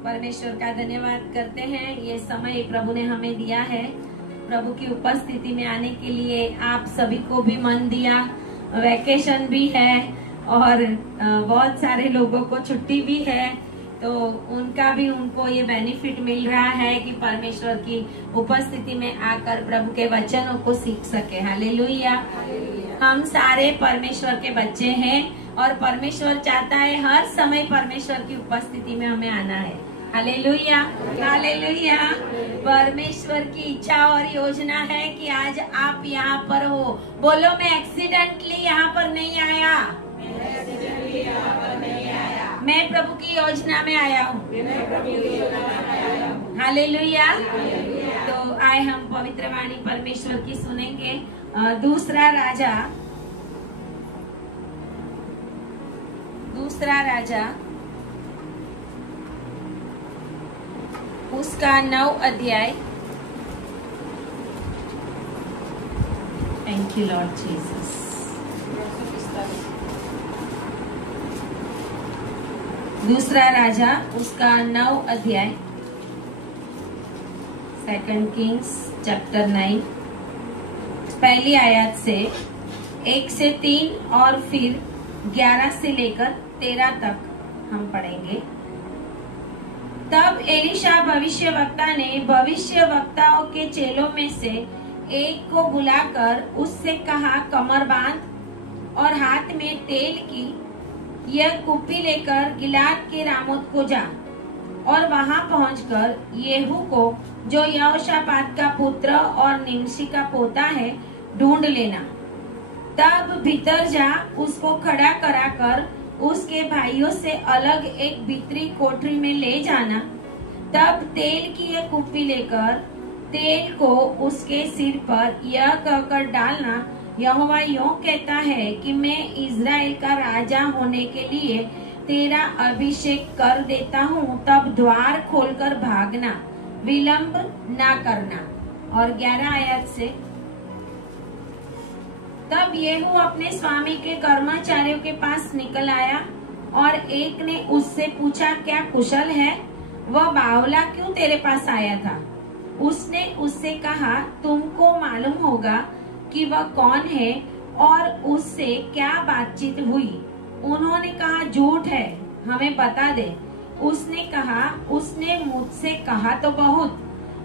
परमेश्वर का धन्यवाद करते हैं। ये समय प्रभु ने हमें दिया है प्रभु की उपस्थिति में आने के लिए। आप सभी को भी मन दिया, वैकेशन भी है और बहुत सारे लोगों को छुट्टी भी है, तो उनको ये बेनिफिट मिल रहा है कि परमेश्वर की उपस्थिति में आकर प्रभु के वचनों को सीख सके। हालेलुया। हम सारे परमेश्वर के बच्चे हैं और परमेश्वर चाहता है हर समय परमेश्वर की उपस्थिति में हमें आना है। Hallelujah, hallelujah. परमेश्वर की इच्छा और योजना है कि आज आप यहाँ पर हो। बोलो, मैं एक्सीडेंटली यहाँ पर नहीं आया, मैं प्रभु की योजना में आया हूँ। हालेलुया। तो आए हम पवित्र वाणी परमेश्वर की सुनेंगे। दूसरा राजा उसका 9 अध्याय। Thank you Lord Jesus. दूसरा राजा उसका 9 अध्याय, 2 किंग्स चैप्टर 9, पहली आयत से 1 से 3 और फिर 11 से लेकर 13 तक हम पढ़ेंगे। तब एलीशा भविष्यवक्ता ने भविष्यवक्ताओं के चेलों में से एक को बुलाकर उससे कहा, कमर बांध और हाथ में तेल की यह कुप्पी लेकर गिलाद के रामोत को जा और वहां पहुंचकर येहू को, जो यहोशापात का पुत्र और निमशी का पोता है, ढूंढ लेना। तब भीतर जा उसको खड़ा कराकर उसके भाइयों से अलग एक भीतरी कोठरी में ले जाना। तब तेल की यह कुप्पी लेकर तेल को उसके सिर पर यह कहकर डालना, यहोवा यों कहता है कि मैं इज़राइल का राजा होने के लिए तेरा अभिषेक कर देता हूँ। तब द्वार खोलकर भागना, विलंब ना करना। और 11 आयत से, तब येहू अपने स्वामी के कर्मचारियों के पास निकल आया और एक ने उससे पूछा, क्या कुशल है? वह बावला क्यों तेरे पास आया था? उसने उससे कहा, तुमको मालूम होगा कि वह कौन है और उससे क्या बातचीत हुई। उन्होंने कहा, झूठ है, हमें बता दे। उसने कहा, उसने मुझसे कहा तो बहुत,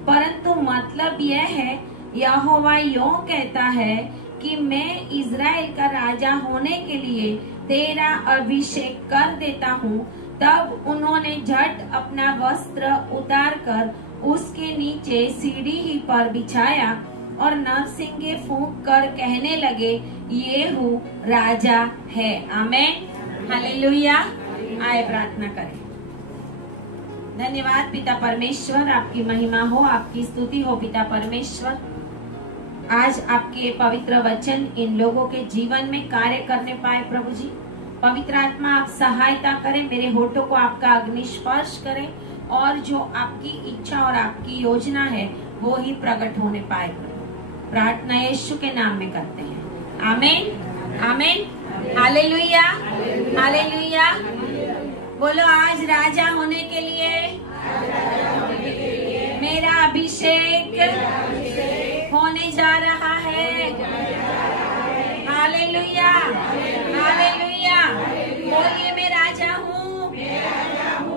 परंतु मतलब यह है, यहोवा यों कहता है कि मैं इज़राइल का राजा होने के लिए तेरा अभिषेक कर देता हूँ। तब उन्होंने झट अपना वस्त्र उतारकर उसके नीचे सीढ़ी ही पर बिछाया और नरसिंगे फूंक कर कहने लगे, येहू राजा है। आमेन, हालेलुया। आए प्रार्थना करें। धन्यवाद पिता परमेश्वर, आपकी महिमा हो, आपकी स्तुति हो पिता परमेश्वर। आज आपके पवित्र वचन इन लोगों के जीवन में कार्य करने पाए प्रभु जी। पवित्र आत्मा आप सहायता करें, मेरे होठों को आपका अग्निस्पर्श करें और जो आपकी इच्छा और आपकी योजना है वो ही प्रकट होने पाए प्रभु। प्रार्थना यीशु के नाम में करते हैं, आमीन, आमीन, हालेलुया, हालेलुया। बोलो, आज राजा होने के लिए मेरा अभिषेक होने जा रहा है। Hallelujah, hallelujah. बोलिए, मैं राजा हूँ,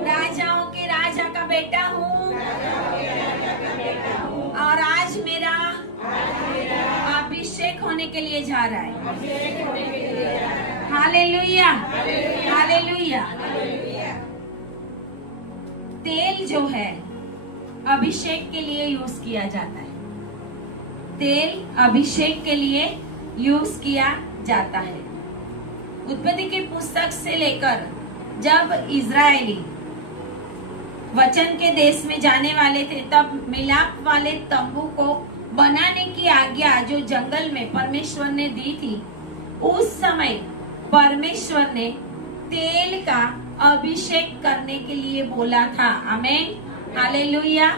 राजाओं के राजा का बेटा हूँ और आज मेरा अभिषेक होने के लिए जा रहा है। Hallelujah, hallelujah. तेल जो है अभिषेक के लिए यूज किया जाता है। तेल अभिषेक के लिए यूज किया जाता है। उत्पत्ति की पुस्तक से लेकर जब इज़राइली वचन के देश में जाने वाले थे, तब मिलाप वाले तंबू को बनाने की आज्ञा जो जंगल में परमेश्वर ने दी थी, उस समय परमेश्वर ने तेल का अभिषेक करने के लिए बोला था। आमीन, हालेलुया।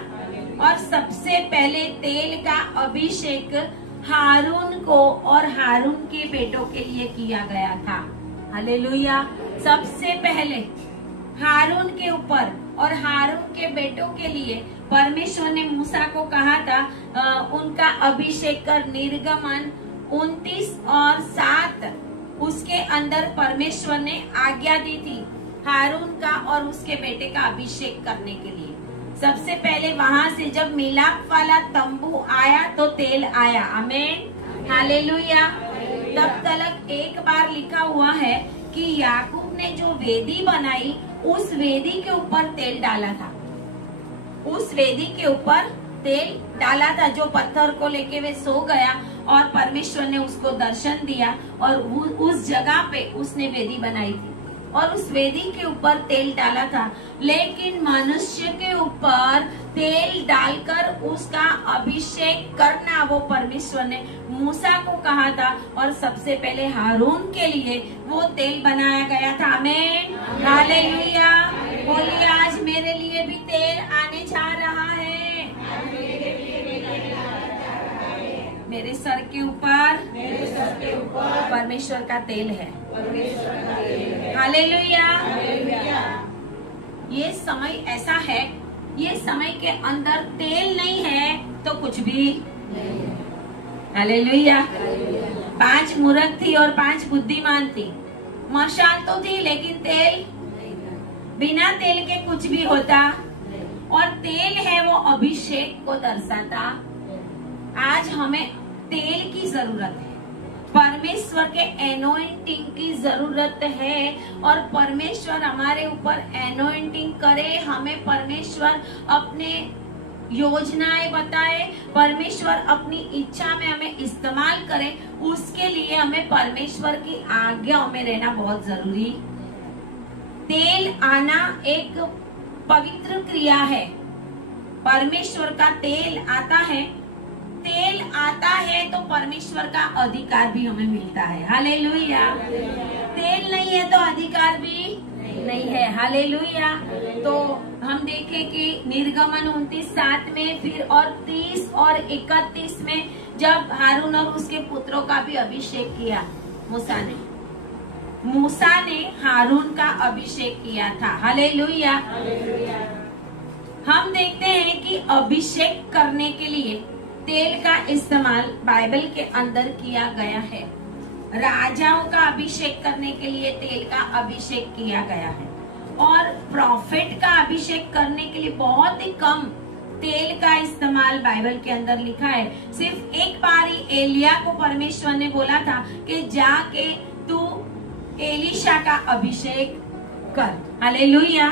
और सबसे पहले तेल का अभिषेक हारून को और हारून के बेटों के लिए किया गया था। हालेलुया। सबसे पहले हारून के ऊपर और हारून के बेटों के लिए परमेश्वर ने मूसा को कहा था उनका अभिषेक कर। निर्गमन 29 और 7 उसके अंदर परमेश्वर ने आज्ञा दी थी हारून का और उसके बेटे का अभिषेक करने के लिए। सबसे पहले वहां से जब मिलाप वाला तंबू आया तो तेल आया। आमीन, हालेलुया। तब तक एक बार लिखा हुआ है कि याकूब ने जो वेदी बनाई उस वेदी के ऊपर तेल डाला था। उस वेदी के ऊपर तेल डाला था। जो पत्थर को लेके वे सो गया और परमेश्वर ने उसको दर्शन दिया और उस जगह पे उसने वेदी बनाई थी और उस वेदी के ऊपर तेल डाला था। लेकिन मनुष्य के ऊपर तेल डालकर उसका अभिषेक करना वो परमेश्वर ने मूसा को कहा था और सबसे पहले हारून के लिए वो तेल बनाया गया था। आमीन, हालेलुया। बोलिए आज मेरे लिए भी तेल आने जा रहा है। मेरे सर के ऊपर परमेश्वर का तेल है। हालेलुया। ये समय ऐसा है, ये समय के अंदर तेल नहीं है तो कुछ भी। हालेलुया। 5 मूर्ख थी और 5 बुद्धिमान थी। मशाल तो थी लेकिन तेल, बिना तेल के कुछ भी होता। और तेल है वो अभिषेक को दर्शाता। आज हमें तेल की जरूरत है, परमेश्वर के एनोइंटिंग की जरूरत है और परमेश्वर हमारे ऊपर एनोइंटिंग करे। हमें परमेश्वर अपने योजनाएं बताए, परमेश्वर अपनी इच्छा में हमें इस्तेमाल करे। उसके लिए हमें परमेश्वर की आज्ञाओं में रहना बहुत जरूरी। तेल आना एक पवित्र क्रिया है। परमेश्वर का तेल आता है, तेल आता है तो परमेश्वर का अधिकार भी हमें मिलता है। हालेलुया। तेल नहीं है तो अधिकार भी नहीं है। हालेलुया। तो हम देखें कि निर्गमन 29:7 में फिर और 30 और 31 में जब हारून और उसके पुत्रों का भी अभिषेक किया मूसा ने हारून का अभिषेक किया था। हालेलुया। हम देखते हैं कि अभिषेक करने के लिए तेल का इस्तेमाल बाइबल के अंदर किया गया है। राजाओं का अभिषेक करने के लिए तेल का अभिषेक किया गया है और प्रॉफिट का अभिषेक करने के लिए बहुत ही कम तेल का इस्तेमाल बाइबल के अंदर लिखा है। सिर्फ एक बार ही एलिया को परमेश्वर ने बोला था कि जाके तू एलीशा का अभिषेक कर। हालेलुया।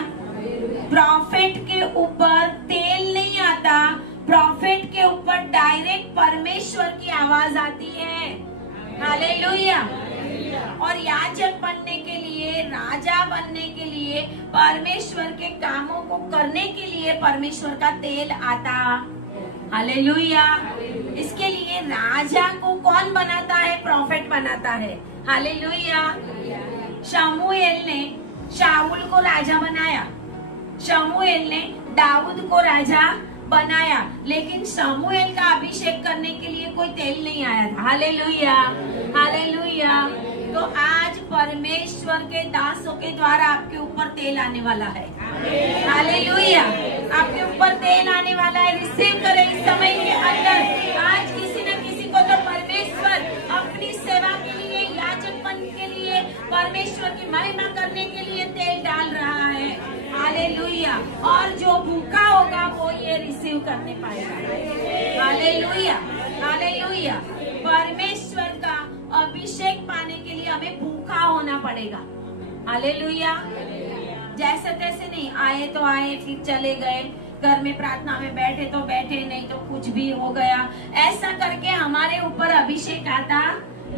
प्रॉफिट के ऊपर तेल नहीं आता, प्रॉफिट के ऊपर डायरेक्ट परमेश्वर की आवाज आती है। हालेलुया। और याजक बनने के लिए, राजा बनने के लिए, परमेश्वर के कामों को करने के लिए परमेश्वर का तेल आता। हालेलुया। इसके लिए राजा को कौन बनाता है? प्रॉफिट बनाता है। हालेलुया। शमूएल ने शाऊल को राजा बनाया, शमूएल ने दाऊद को राजा बनाया, लेकिन शमूएल का अभिषेक करने के लिए कोई तेल नहीं आया था। Hallelujah, hallelujah. तो आज परमेश्वर के दासों के द्वारा आपके ऊपर तेल आने वाला है। हालेलुया। आपके ऊपर तेल आने वाला है। रिसीव करें इस समय के अंदर। आज किसी न किसी को तो परमेश्वर अपनी सेवा के लिए, याजक बन के लिए, परमेश्वर की महिमा करने के लिए तेल डाल रहा है। हालेलुया। और जो भूखा होगा वो ये रिसीव करने पाएगा। Hallelujah, hallelujah. परमेश्वर का अभिषेक पाने के लिए हमें भूखा होना पड़ेगा। हालेलुया। जैसे तैसे नहीं, आए तो आए फिर चले गए, घर में प्रार्थना में बैठे तो बैठे, नहीं तो कुछ भी हो गया, ऐसा करके हमारे ऊपर अभिषेक आता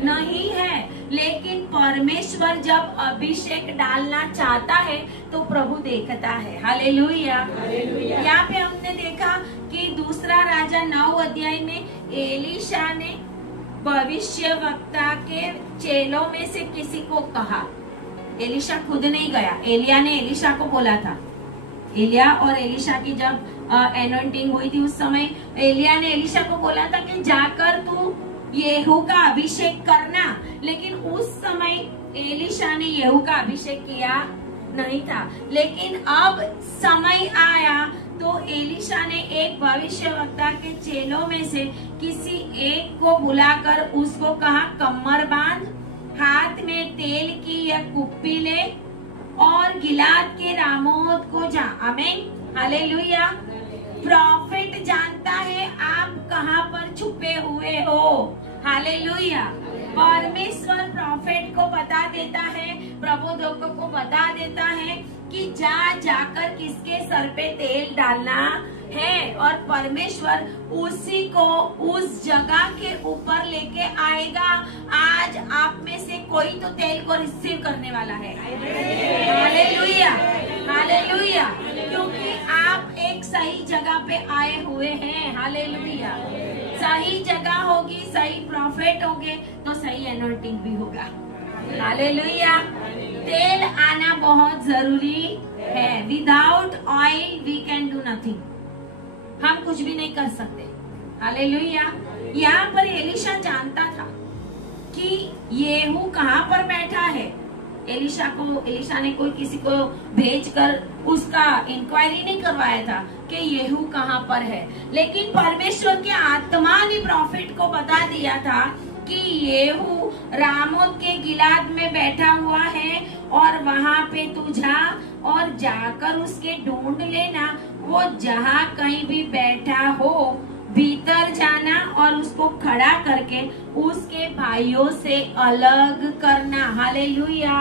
नहीं है। लेकिन परमेश्वर जब अभिषेक डालना चाहता है तो प्रभु देखता है। हालेलुया। यहाँ पे हमने देखा कि दूसरा राजा 9 अध्याय में एलीशा ने भविष्य वक्ता के चेलों में से किसी को कहा। एलीशा खुद नहीं गया, एलिया ने एलीशा को बोला था। एलिया और एलीशा की जब एनोइंटिंग हुई थी उस समय एलिया ने एलीशा को बोला था कि जाकर तू येहू का अभिषेक करना, लेकिन उस समय एलीशा ने येहू का अभिषेक किया नहीं था। लेकिन अब समय आया तो एलिशा ने एक भविष्यवक्ता के चेलों में से किसी एक को बुलाकर उसको कहा, कमर बांध, हाथ में तेल की यह कुप्पी ले और गिलाद के रामोत को जा। आमीन, हालेलुया। प्रॉफिट जानता है आप कहाँ पर छुपे हुए हो। हालेलुया। परमेश्वर प्रॉफिट को बता देता है, प्रबोधकों को बता देता है कि जाकर किसके सर पे तेल डालना है, और परमेश्वर उसी को उस जगह के ऊपर लेके आएगा। आज आप में से कोई तो तेल को रिसीव करने वाला है। हालेलुया, हालेलुया, क्योंकि आप एक सही जगह पे आए हुए हैं। हालेलुया। सही जगह होगी, सही प्रॉफिट होंगे तो सही एनॉइंटिंग भी होगा। हालेलुया। तेल आना बहुत जरूरी है। Without oil we can do nothing. हम कुछ भी नहीं कर सकते। हालेलुया। यहाँ पर एलिशा जानता था कि येहू कहाँ पर बैठा है। एलिशा ने कोई किसी को भेजकर उसका इंक्वायरी नहीं करवाया था कि येहू कहाँ पर है, लेकिन परमेश्वर की आत्मा ने प्रॉफिट को बता दिया था कि येहू रामोत के गिलाद में बैठा हुआ है और वहाँ पे तू जा और जाकर उसके ढूंढ लेना। वो जहाँ कहीं भी बैठा हो भीतर जाना और उसको खड़ा करके उसके भाइयों से अलग करना। हालेलुया।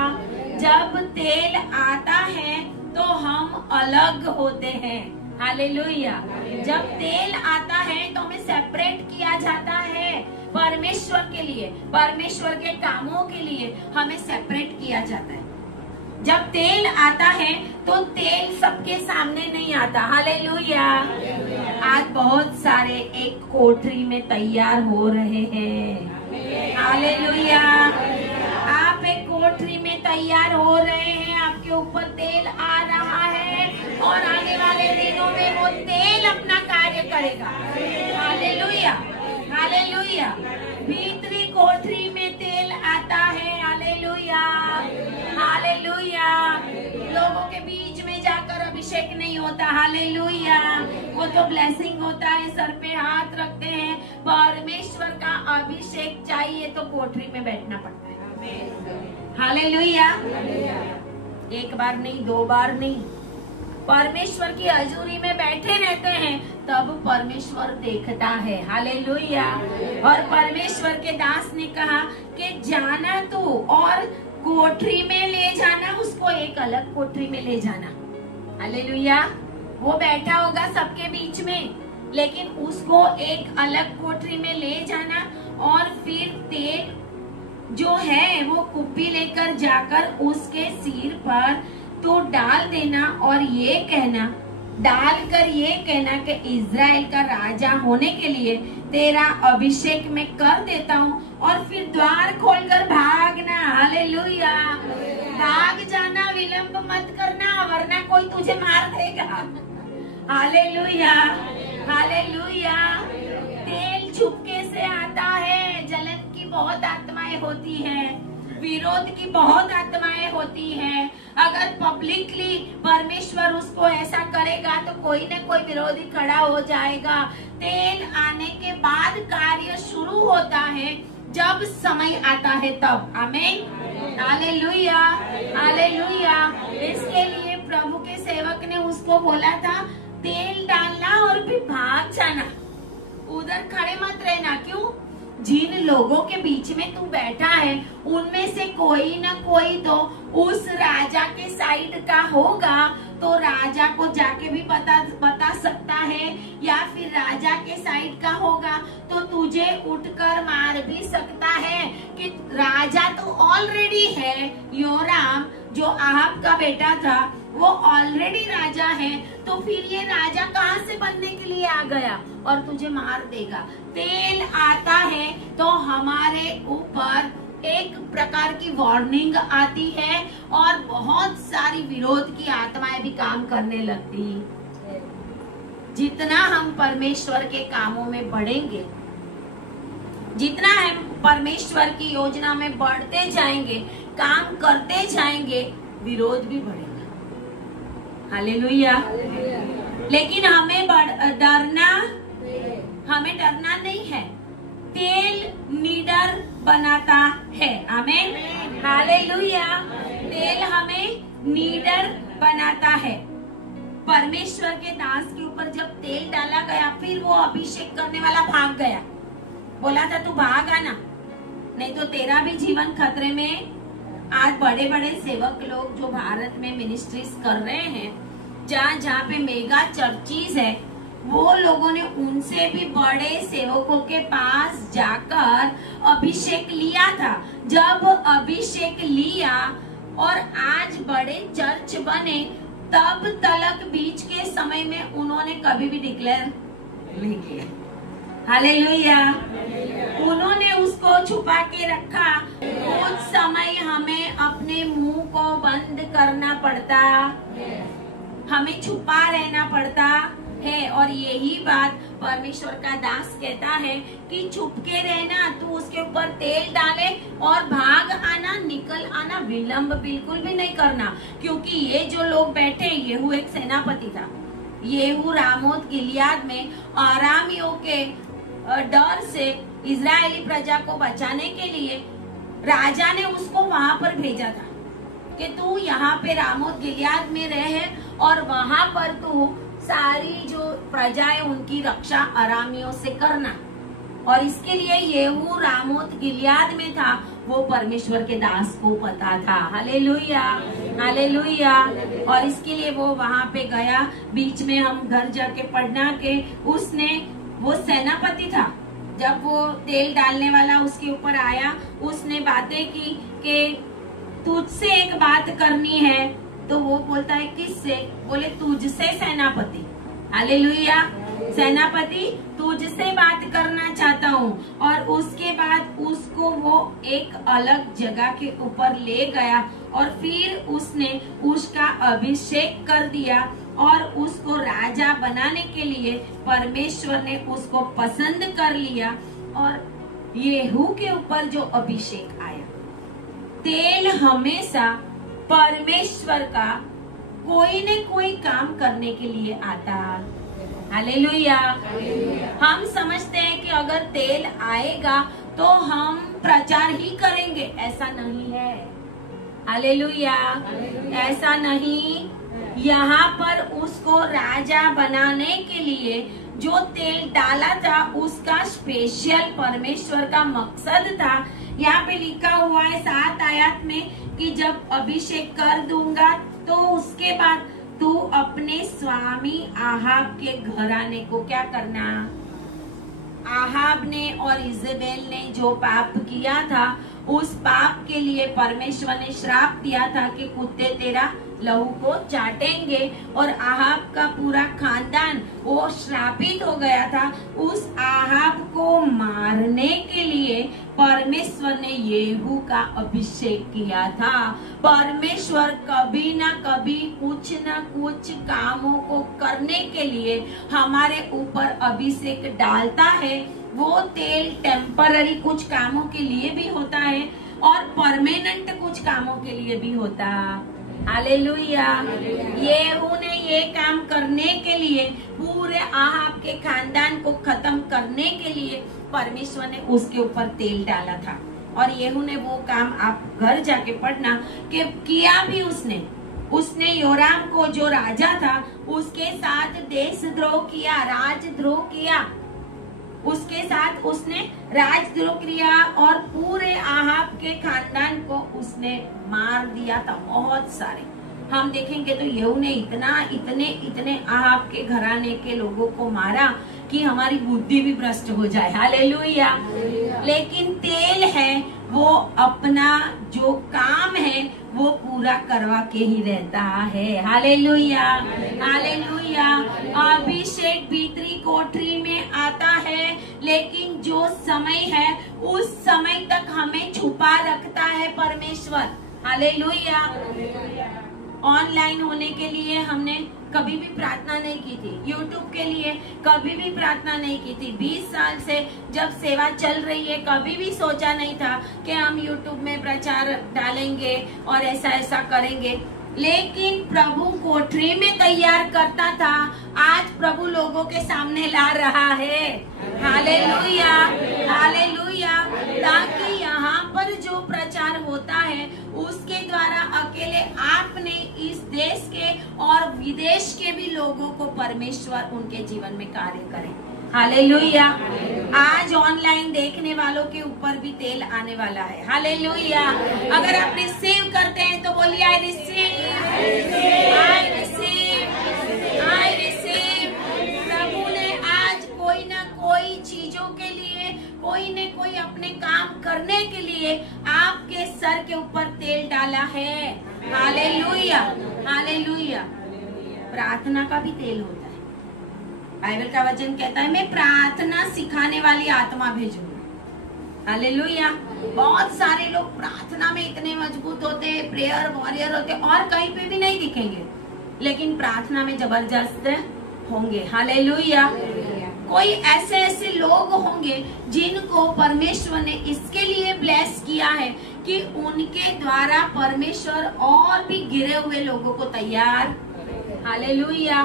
जब तेल आता है तो हम अलग होते हैं। हालेलुया। जब तेल आता है तो हमें सेपरेट किया जाता है। परमेश्वर के लिए, परमेश्वर के कामों के लिए हमें सेपरेट किया जाता है। जब तेल आता है तो तेल सबके सामने नहीं आता। हालेलुया। आज बहुत सारे एक कोठरी में तैयार हो रहे हैं। हालेलुया। आप एक कोठरी में तैयार हो रहे हैं, आपके ऊपर तेल आ रहा है और आने वाले दिनों में वो तेल अपना कार्य करेगा। Hallelujah, hallelujah. भीतरी कोठरी में तेल आता है। Hallelujah, hallelujah. लोगों के बीच में जाकर अभिषेक नहीं होता। हालेलुया। वो तो ब्लेसिंग होता है, सर पे हाथ रखते हैं। परमेश्वर का अभिषेक चाहिए तो कोठरी में बैठना पड़ता है। हालेलुया। एक बार नहीं, दो बार नहीं, परमेश्वर की हजूरी में बैठे रहते हैं तब परमेश्वर देखता है। हालेलुया। और परमेश्वर के दास ने कहा कि जाना तू और कोठरी में ले जाना, उसको एक अलग कोठरी में ले जाना। हालेलुया। वो बैठा होगा सबके बीच में, लेकिन उसको एक अलग कोठरी में ले जाना और फिर तेल जो है वो कुप्पी लेकर जाकर उसके सिर पर तो डाल देना और ये कहना, डालकर ये कहना कि इज़राइल का राजा होने के लिए तेरा अभिषेक मैं कर देता हूँ, और फिर द्वार खोलकर भागना। हालेलुया। भाग जाना, विलंब मत करना, वरना कोई तुझे मार देगा। Hallelujah, hallelujah. तेल छुपके से आता है। जलन की बहुत आत्माएं होती हैं, विरोध की बहुत आत्माएं होती हैं। अगर पब्लिकली परमेश्वर उसको ऐसा करेगा तो कोई न कोई विरोधी खड़ा हो जाएगा। तेल आने के बाद कार्य शुरू होता है जब समय आता है तब। आमीन, हालेलुया, हालेलुया। इसके लिए प्रभु के सेवक ने उसको बोला था तेल डालना और फिर भाग जाना, उधर खड़े मत रहना। क्यों? जिन लोगों के बीच में तू बैठा है उनमें से कोई ना कोई तो उस राजा के साइड का होगा, तो राजा को जाके भी बता सकता है, या फिर राजा के साइड का होगा तो तुझे उठकर मार भी सकता है कि राजा तो ऑलरेडी है। योराम जो आहाब का बेटा था वो ऑलरेडी राजा है, तो फिर ये राजा कहाँ से बनने के लिए आ गया और तुझे मार देगा। तेल आता है तो हमारे ऊपर एक प्रकार की वार्निंग आती है और बहुत सारी विरोध की आत्माएं भी काम करने लगती। जितना हम परमेश्वर के कामों में बढ़ेंगे, जितना हम परमेश्वर की योजना में बढ़ते जाएंगे, काम करते जाएंगे, विरोध भी बढ़ेगा। हालेलुया। लेकिन हमें डरना नहीं है। तेल निडर बनाता है। आमीन, हालेलुया। तेल हमें निडर बनाता है। परमेश्वर के दास के ऊपर जब तेल डाला गया, फिर वो अभिषेक करने वाला भाग गया। बोला था तू भाग आना, नहीं तो तेरा भी जीवन खतरे में। आज बड़े बड़े सेवक लोग जो भारत में मिनिस्ट्रीज कर रहे हैं, जहाँ पे मेगा चर्चिज है, वो लोगों ने उनसे भी बड़े सेवकों के पास जाकर अभिषेक लिया था। जब अभिषेक लिया और आज बड़े चर्च बने, तब तलक बीच के समय में उन्होंने कभी भी डिक्लेयर नहीं किया। हालेलुया। उन्होंने उसको छुपा के रखा। कुछ समय हमें अपने मुंह को बंद करना पड़ता, हमें छुपा रहना पड़ता है। और यही बात परमेश्वर का दास कहता है कि छुप के रहना, तू उसके ऊपर तेल डाले और भाग आना, निकल आना, विलंब बिल्कुल भी नहीं करना। क्योंकि ये जो लोग बैठे, येहू एक सेनापति था। येहू रामोत गिलियाद में आरामियों के डर से इजरायली प्रजा को बचाने के लिए राजा ने उसको वहां पर भेजा था कि तू यहाँ पे रामोत गिलियाद में रहे और वहां पर तू सारी जो प्रजा है उनकी रक्षा अरामियों से करना। और इसके लिए येहू रामोत गिलियाद में था। वो परमेश्वर के दास को पता था। Hallelujah, hallelujah. और इसके लिए वो वहां पे गया। बीच में हम घर जाके पढ़ना के उसने, वो सेनापति था, जब वो तेल डालने वाला उसके ऊपर आया, उसने बातें की कि तुझसे एक बात करनी है। तो वो बोलता है किससे? बोले तुझसे सेनापति। हालेलुया। सेनापति तुझसे बात करना चाहता हूँ। और उसके बाद उसको वो एक अलग जगह के ऊपर ले गया और फिर उसने उसका अभिषेक कर दिया और उसको राजा बनाने के लिए परमेश्वर ने उसको पसंद कर लिया। और येहू के ऊपर जो अभिषेक आया, तेल हमेशा परमेश्वर का कोई न कोई काम करने के लिए आता। हालेलुया। हम समझते हैं कि अगर तेल आएगा तो हम प्रचार ही करेंगे, ऐसा नहीं है। हालेलुया, ऐसा नहीं। यहाँ पर उसको राजा बनाने के लिए जो तेल डाला था, उसका स्पेशल परमेश्वर का मकसद था। यहाँ पे लिखा हुआ है 7 आयत में कि जब अभिषेक कर दूंगा तो उसके बाद तू अपने स्वामी आहाब के घराने को क्या करना। आहाब ने और इजेबेल ने जो पाप किया था, उस पाप के लिए परमेश्वर ने श्राप दिया था कि कुत्ते तेरा लहू को चाटेंगे। और आहाब का पूरा खानदान वो श्रापित हो गया था। उस आहाब को मारने के लिए परमेश्वर ने येहू का अभिषेक किया था। परमेश्वर कभी ना कभी कुछ ना कुछ कामों को करने के लिए हमारे ऊपर अभिषेक डालता है। वो तेल टेम्पररी कुछ कामों के लिए भी होता है और परमानेंट कुछ कामों के लिए भी होता है। हालेलुया। येहू ने ये काम करने के लिए, पूरे आहाब के खानदान को खत्म करने के लिए परमेश्वर ने उसके ऊपर तेल डाला था। और येहू ने वो काम, आप घर जाके पढ़ना, कि किया भी उसने योराम को जो राजा था उसके साथ देशद्रोह किया, राजद्रोह किया, उसके साथ उसने राजद्रोह किया और पूरे आहाब के खानदान को उसने मार दिया था। बहुत सारे हम देखेंगे तो येहू ने इतने आहाब के घराने के लोगों को मारा कि हमारी बुद्धि भी भ्रष्ट हो जाए। हालेलुया। लेकिन तेल है वो अपना जो काम है वो पूरा करवा के ही रहता है। Hallelujah, hallelujah. अभिषेक भीतरी कोठरी में आता है, लेकिन जो समय है उस समय तक हमें छुपा रखता है परमेश्वर। हालेलुया। ऑनलाइन होने के लिए हमने कभी भी प्रार्थना नहीं की थी। यूट्यूब के लिए कभी भी प्रार्थना नहीं की थी। 20 साल से जब सेवा चल रही है, कभी भी सोचा नहीं था कि हम यूट्यूब में प्रचार डालेंगे और ऐसा करेंगे। लेकिन प्रभु कोठरी में तैयार करता था, आज प्रभु लोगों के सामने ला रहा है। Hallelujah, hallelujah. ताकि यहाँ पर जो प्रचार होता है उसके द्वारा अकेले आपने इस देश के और विदेश के भी लोगों को परमेश्वर उनके जीवन में कार्य करे। हालेलुया। आज ऑनलाइन देखने वालों के ऊपर भी तेल आने वाला है। हालेलुया। अगर आप रिसीव करते हैं तो बोलिए I receive, I receive, I receive. प्रभु ने आज कोई ना कोई चीजों के लिए, कोई न कोई अपने काम करने के लिए आपके सर के ऊपर तेल डाला है। Hallelujah, hallelujah. प्रार्थना का भी तेल होता है। बाइबल का वचन कहता है मैं प्रार्थना सिखाने वाली आत्मा भेजूंगा। हालेलुया। बहुत सारे लोग प्रार्थना में इतने मजबूत होते हैं, प्रेयर वॉरियर होते हैं और कहीं पे भी नहीं दिखेंगे, लेकिन प्रार्थना में जबरदस्त होंगे। हालेलुया। कोई ऐसे ऐसे लोग होंगे जिनको परमेश्वर ने इसके लिए ब्लेस किया है कि उनके द्वारा परमेश्वर और भी गिरे हुए लोगों को तैयार। हालेलुया।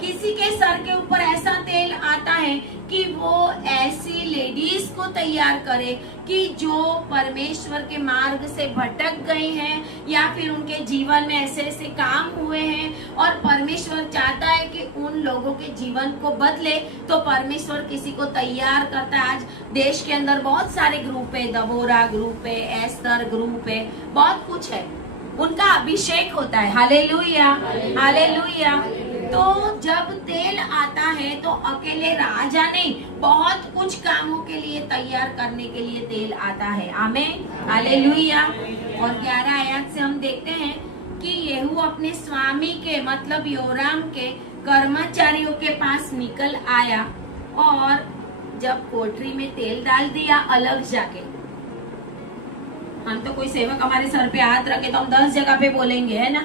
किसी के सर के ऊपर ऐसा तेल आता है कि वो ऐसी लेडीज को तैयार करे कि जो परमेश्वर के मार्ग से भटक गई हैं या फिर उनके जीवन में ऐसे ऐसे काम हुए हैं और परमेश्वर चाहता है कि उन लोगों के जीवन को बदले, तो परमेश्वर किसी को तैयार करता है। आज देश के अंदर बहुत सारे ग्रुप है, दबोरा ग्रुप है, एस्तर ग्रुप है, बहुत कुछ है, उनका अभिषेक होता है। Hallelujah, hallelujah. तो जब तेल आता है तो अकेले राजा नहीं, बहुत कुछ कामों के लिए तैयार करने के लिए तेल आता है। आमीन, हालेलुया। और 11 आयत से हम देखते हैं कि येहू अपने स्वामी के मतलब योराम के कर्मचारियों के पास निकल आया और जब कोठरी में तेल डाल दिया अलग जाके। हम तो कोई सेवक हमारे सर पे हाथ रखे तो हम 10 जगह पे बोलेंगे, है ना,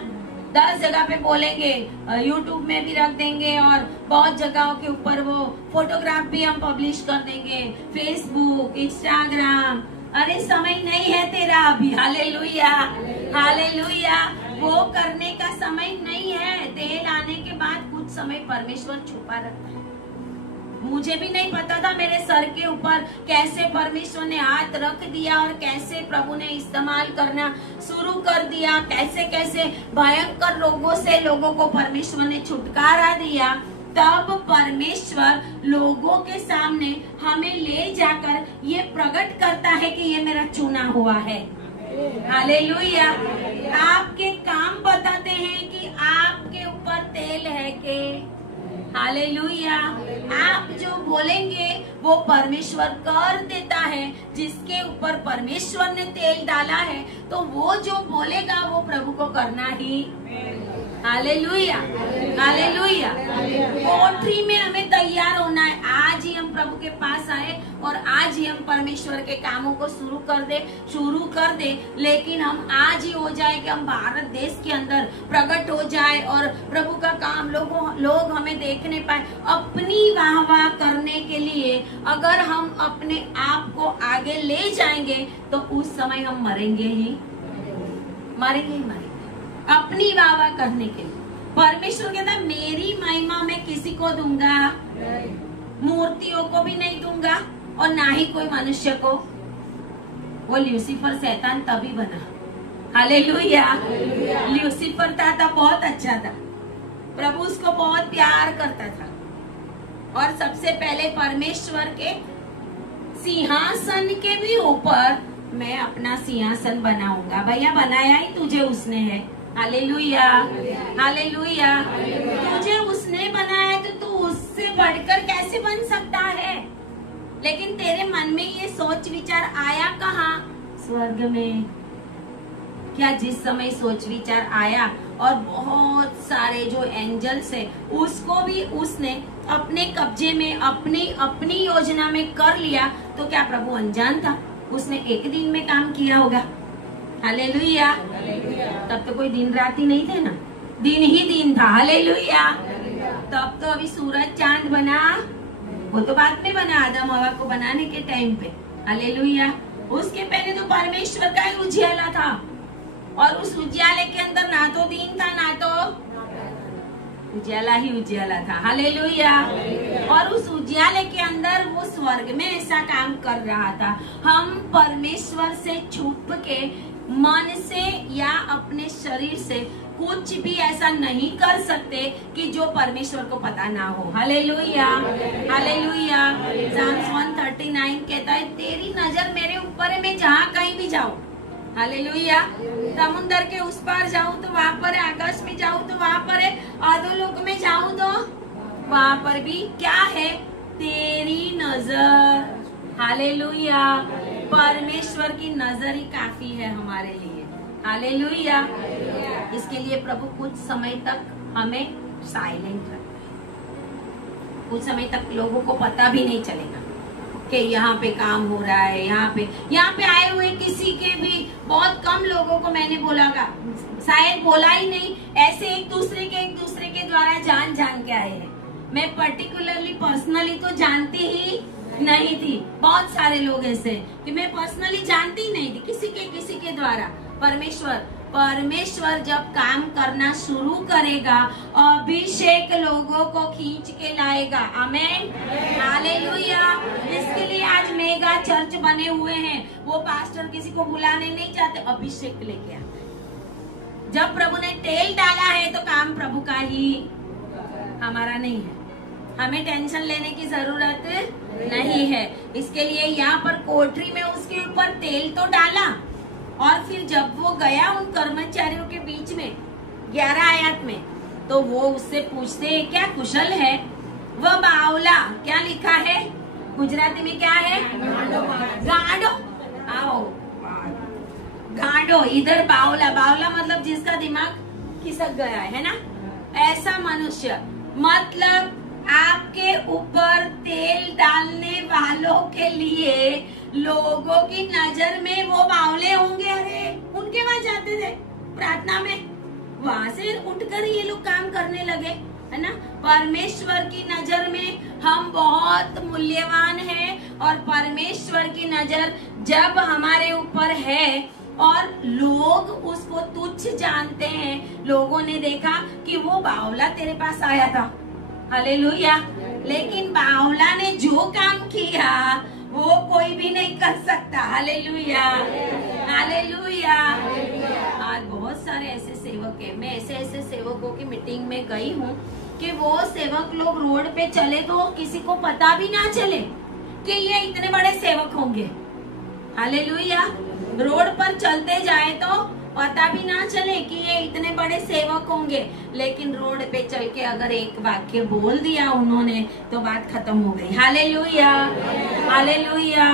10 जगह पे बोलेंगे, YouTube में भी रख देंगे और बहुत जगहों के ऊपर वो फोटोग्राफ भी हम पब्लिश कर देंगे, फेसबुक, इंस्टाग्राम। अरे समय नहीं है तेरा अभी। Hallelujah, hallelujah. वो करने का समय नहीं है। तेल आने के बाद कुछ समय परमेश्वर छुपा रखता है। मुझे भी नहीं पता था मेरे सर के ऊपर कैसे परमेश्वर ने हाथ रख दिया और कैसे प्रभु ने इस्तेमाल करना शुरू कर दिया, कैसे कैसे भयंकर रोगों से लोगों को परमेश्वर ने छुटकारा दिया। तब परमेश्वर लोगों के सामने हमें ले जाकर ये प्रकट करता है कि ये मेरा चुना हुआ है। हालेलुया। आपके काम बताते हैं कि आपके ऊपर तेल है के। हालेलुया। आप जो बोलेंगे वो परमेश्वर कर देता है। जिसके ऊपर परमेश्वर ने तेल डाला है तो वो जो बोलेगा वो प्रभु को करना ही। Hallelujah, hallelujah. कोठरी में हमें तैयार होना है। आज ही हम प्रभु के पास आए और आज ही हम परमेश्वर के कामों को शुरू कर दे। लेकिन हम आज ही हो जाए कि हम भारत देश के अंदर प्रकट हो जाए और प्रभु का काम लोग हमें देखने पाए। अपनी वाहवाह करने के लिए अगर हम अपने आप को आगे ले जाएंगे तो उस समय हम मरेंगे ही मरेंगे। अपनी वाहवाह करने के लिए परमेश्वर कहता है मेरी महिमा मैं किसी को दूंगा, मूर्तियों को भी नहीं दूंगा और ना ही कोई मनुष्य को। वो ल्यूसीफर शैतान तभी बना। हालेलुया। ल्यूसीफर था बहुत अच्छा था, प्रभु उसको बहुत प्यार करता था और सबसे पहले परमेश्वर के सिंहासन के भी ऊपर मैं अपना सिंहासन बनाऊंगा। भैया बनाया ही तुझे उसने है। Hallelujah, hallelujah. तुझे उसने बनाया तो तू उससे बढ़कर कैसे बन सकता है। लेकिन तेरे मन में ये सोच विचार आया कहाँ? स्वर्ग में। क्या जिस समय सोच विचार आया और बहुत सारे जो एंजल्स है उसको भी उसने अपने कब्जे में अपनी योजना में कर लिया, तो क्या प्रभु अनजान था? उसने एक दिन में काम किया होगा। हालेलुया। तब तो कोई दिन रात ही नहीं थे ना, दिन ही दिन था। हालेलुया। तब तो अभी सूरज चांद बना, वो तो बाद में बना आदम हवा को बनाने के टाइम पे। हालेलुया। उसके पहले तो परमेश्वर का ही उजियाला था। और उस उजियाले के अंदर ना तो दिन था ना तो उजियाला ही उजियाला था। हालेलुया। और उस उजियाले के अंदर वो स्वर्ग में ऐसा काम कर रहा था। हम परमेश्वर से छुप के मन से या अपने शरीर से कुछ भी ऐसा नहीं कर सकते कि जो परमेश्वर को पता ना हो। Hallelujah, hallelujah. साम्स 139 कहता है, तेरी नजर मेरे ऊपर है, मैं जहाँ कहीं भी जाऊँ। हालेलुया। समुद्र के उस पार जाऊं तो वहाँ पर है, आकाश में जाऊं तो वहाँ पर है, अधोलोक में जाऊं तो वहाँ पर भी क्या है? तेरी नजर। हालेलुया। परमेश्वर की नजर ही काफी है हमारे लिए। हालेलुया। इसके लिए प्रभु कुछ समय तक हमें साइलेंट रखता है। कुछ समय तक लोगों को पता भी नहीं चलेगा कि यहाँ पे काम हो रहा है। यहाँ पे आए हुए किसी के भी बहुत कम लोगों को मैंने बोलागा, शायद बोला ही नहीं, ऐसे एक दूसरे के द्वारा जान के आए हैं। मैं पर्टिकुलरली पर्सनली तो जानती ही नहीं थी। बहुत सारे लोग ऐसे कि मैं पर्सनली जानती ही नहीं थी, किसी के द्वारा। परमेश्वर जब काम करना शुरू करेगा, अभिषेक लोगों को खींच के लाएगा। आमेन, हालेलुया। इसके लिए आज मेगा चर्च बने हुए हैं। वो पास्टर किसी को बुलाने नहीं चाहते, अभिषेक लेके आते। जब प्रभु ने तेल डाला है तो काम प्रभु का ही, हमारा नहीं है। हमें टेंशन लेने की जरूरत नहीं है। इसके लिए यहाँ पर कोठरी में उसके ऊपर तेल तो डाला, और फिर जब वो गया उन कर्मचारियों के बीच में 11 आयत में, तो वो उससे पूछते, क्या कुशल है? वह बावला, क्या लिखा है गुजराती में, क्या है? गांडो। आओ, गांडो। इधर बावला मतलब जिसका दिमाग खिसक गया है ना, ऐसा मनुष्य। मतलब आपके ऊपर तेल डालने वालों के लिए लोगों की नजर में वो बावले होंगे। अरे उनके वहां जाते थे प्रार्थना में, वहां से उठकर ये लोग काम करने लगे, है ना। परमेश्वर की नजर में हम बहुत मूल्यवान हैं, और परमेश्वर की नजर जब हमारे ऊपर है और लोग उसको तुच्छ जानते हैं। लोगों ने देखा कि वो बावला तेरे पास आया था, हालेलुया, लेकिन बावला ने जो काम किया वो कोई भी नहीं कर सकता। Hallelujah, hallelujah. आज बहुत सारे ऐसे सेवक हैं। मैं ऐसे सेवकों की मीटिंग में गई हूँ कि वो सेवक लोग रोड पे चले तो किसी को पता भी ना चले कि ये इतने बड़े सेवक होंगे। हालेलुया। रोड पर चलते जाए तो पता भी ना चले कि ये इतने बड़े सेवक होंगे, लेकिन रोड पे चल के अगर एक वाक्य बोल दिया उन्होंने तो बात खत्म हो गई। Hallelujah, hallelujah.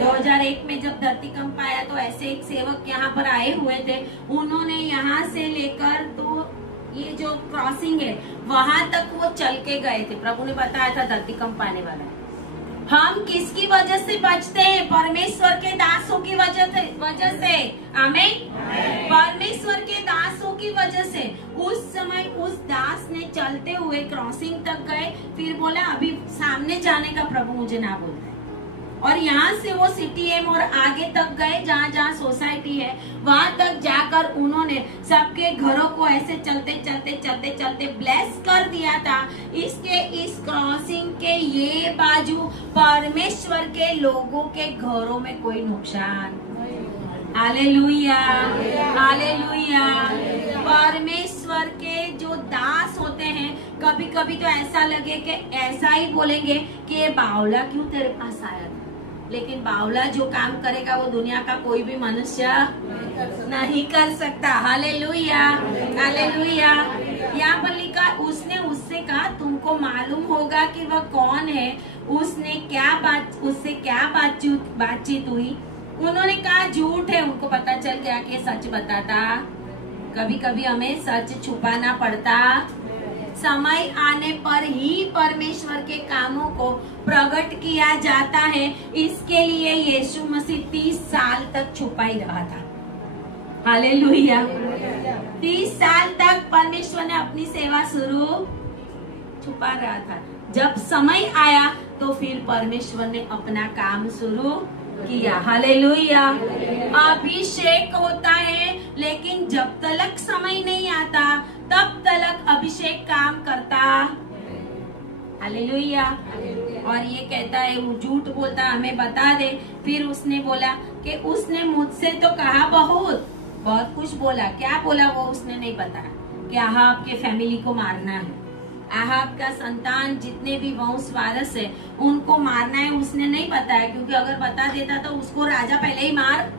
2001 में जब धरती कंप आया तो ऐसे एक सेवक यहाँ पर आए हुए थे। उन्होंने यहाँ से लेकर तो ये जो क्रॉसिंग है वहां तक वो चल के गए थे। प्रभु ने बताया था धरती कंप आने वाला है। हम किसकी वजह से बचते हैं? परमेश्वर के दासों की वजह से। आमीन। परमेश्वर के दासों की वजह से उस समय उस दास ने चलते हुए क्रॉसिंग तक गए, फिर बोला अभी सामने जाने का प्रभु मुझे ना बोलता है, और यहाँ से वो सिटी एम और आगे तक गए जहाँ सोसाइटी है, वहां तक जाकर उन्होंने सबके घरों को ऐसे चलते ब्लेस कर दिया था। इसके इस क्रॉसिंग के ये बाजू परमेश्वर के लोगों के घरों में कोई नुकसान। Hallelujah, hallelujah. परमेश्वर के जो दास होते हैं, कभी कभी तो ऐसा लगे कि ऐसा ही बोलेंगे कि ये बावला क्यों तेरे पास आया था, लेकिन बावला जो काम करेगा वो दुनिया का कोई भी मनुष्य नहीं कर सकता। Hallelujah, hallelujah. यहाँ पर लिखा, उसने उससे कहा तुमको मालूम होगा कि वह कौन है, उससे क्या बातचीत हुई। उन्होंने कहा झूठ है। उनको पता चल गया कि सच बताता। कभी कभी हमें सच छुपाना पड़ता। समय आने पर ही परमेश्वर के कामों को प्रकट किया जाता है। इसके लिए यीशु मसीह 30 साल तक छुपा ही रहा था। हालेलुया। 30 साल तक परमेश्वर ने अपनी सेवा शुरू छुपा रहा था। जब समय आया तो फिर परमेश्वर ने अपना काम शुरू किया। हालेलुया। अभिषेक होता है लेकिन जब तक समय नहीं आता तब तक अभिषेक काम करता। हालेलुया। और ये कहता है, वो झूठ बोलता, हमें बता दे। फिर उसने बोला कि उसने मुझसे तो कहा बहुत कुछ बोला। क्या बोला वो उसने नहीं बताया कि अहाब के फैमिली को मारना है, अहाब का संतान जितने भी वंश वारस है उनको मारना है, उसने नहीं बताया। क्योंकि अगर बता देता तो उसको राजा पहले ही मार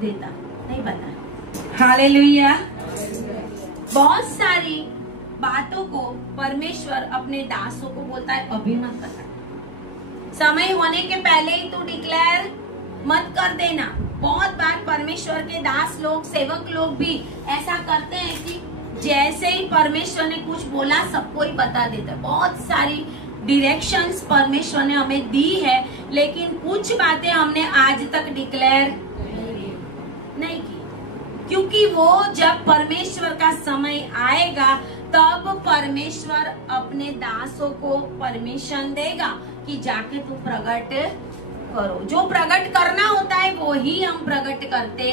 देता। नहीं बताया। हालेलुया। बहुत सारी बातों को परमेश्वर अपने दासों को बोलता है, अभी मत करना, समय होने के पहले ही तू डिक्लेयर मत कर देना। बहुत बार परमेश्वर के दास लोग, सेवक लोग भी ऐसा करते हैं कि जैसे ही परमेश्वर ने कुछ बोला सबको ही बता देता है। बहुत सारी डायरेक्शंस परमेश्वर ने हमें दी है, लेकिन कुछ बातें हमने आज तक डिक्लेयर नहीं की, क्योंकि वो जब परमेश्वर का समय आएगा तब परमेश्वर अपने दासों को परमिशन देगा कि जाके तू प्रकट करो। जो प्रकट करना होता है वो ही हम प्रकट करते।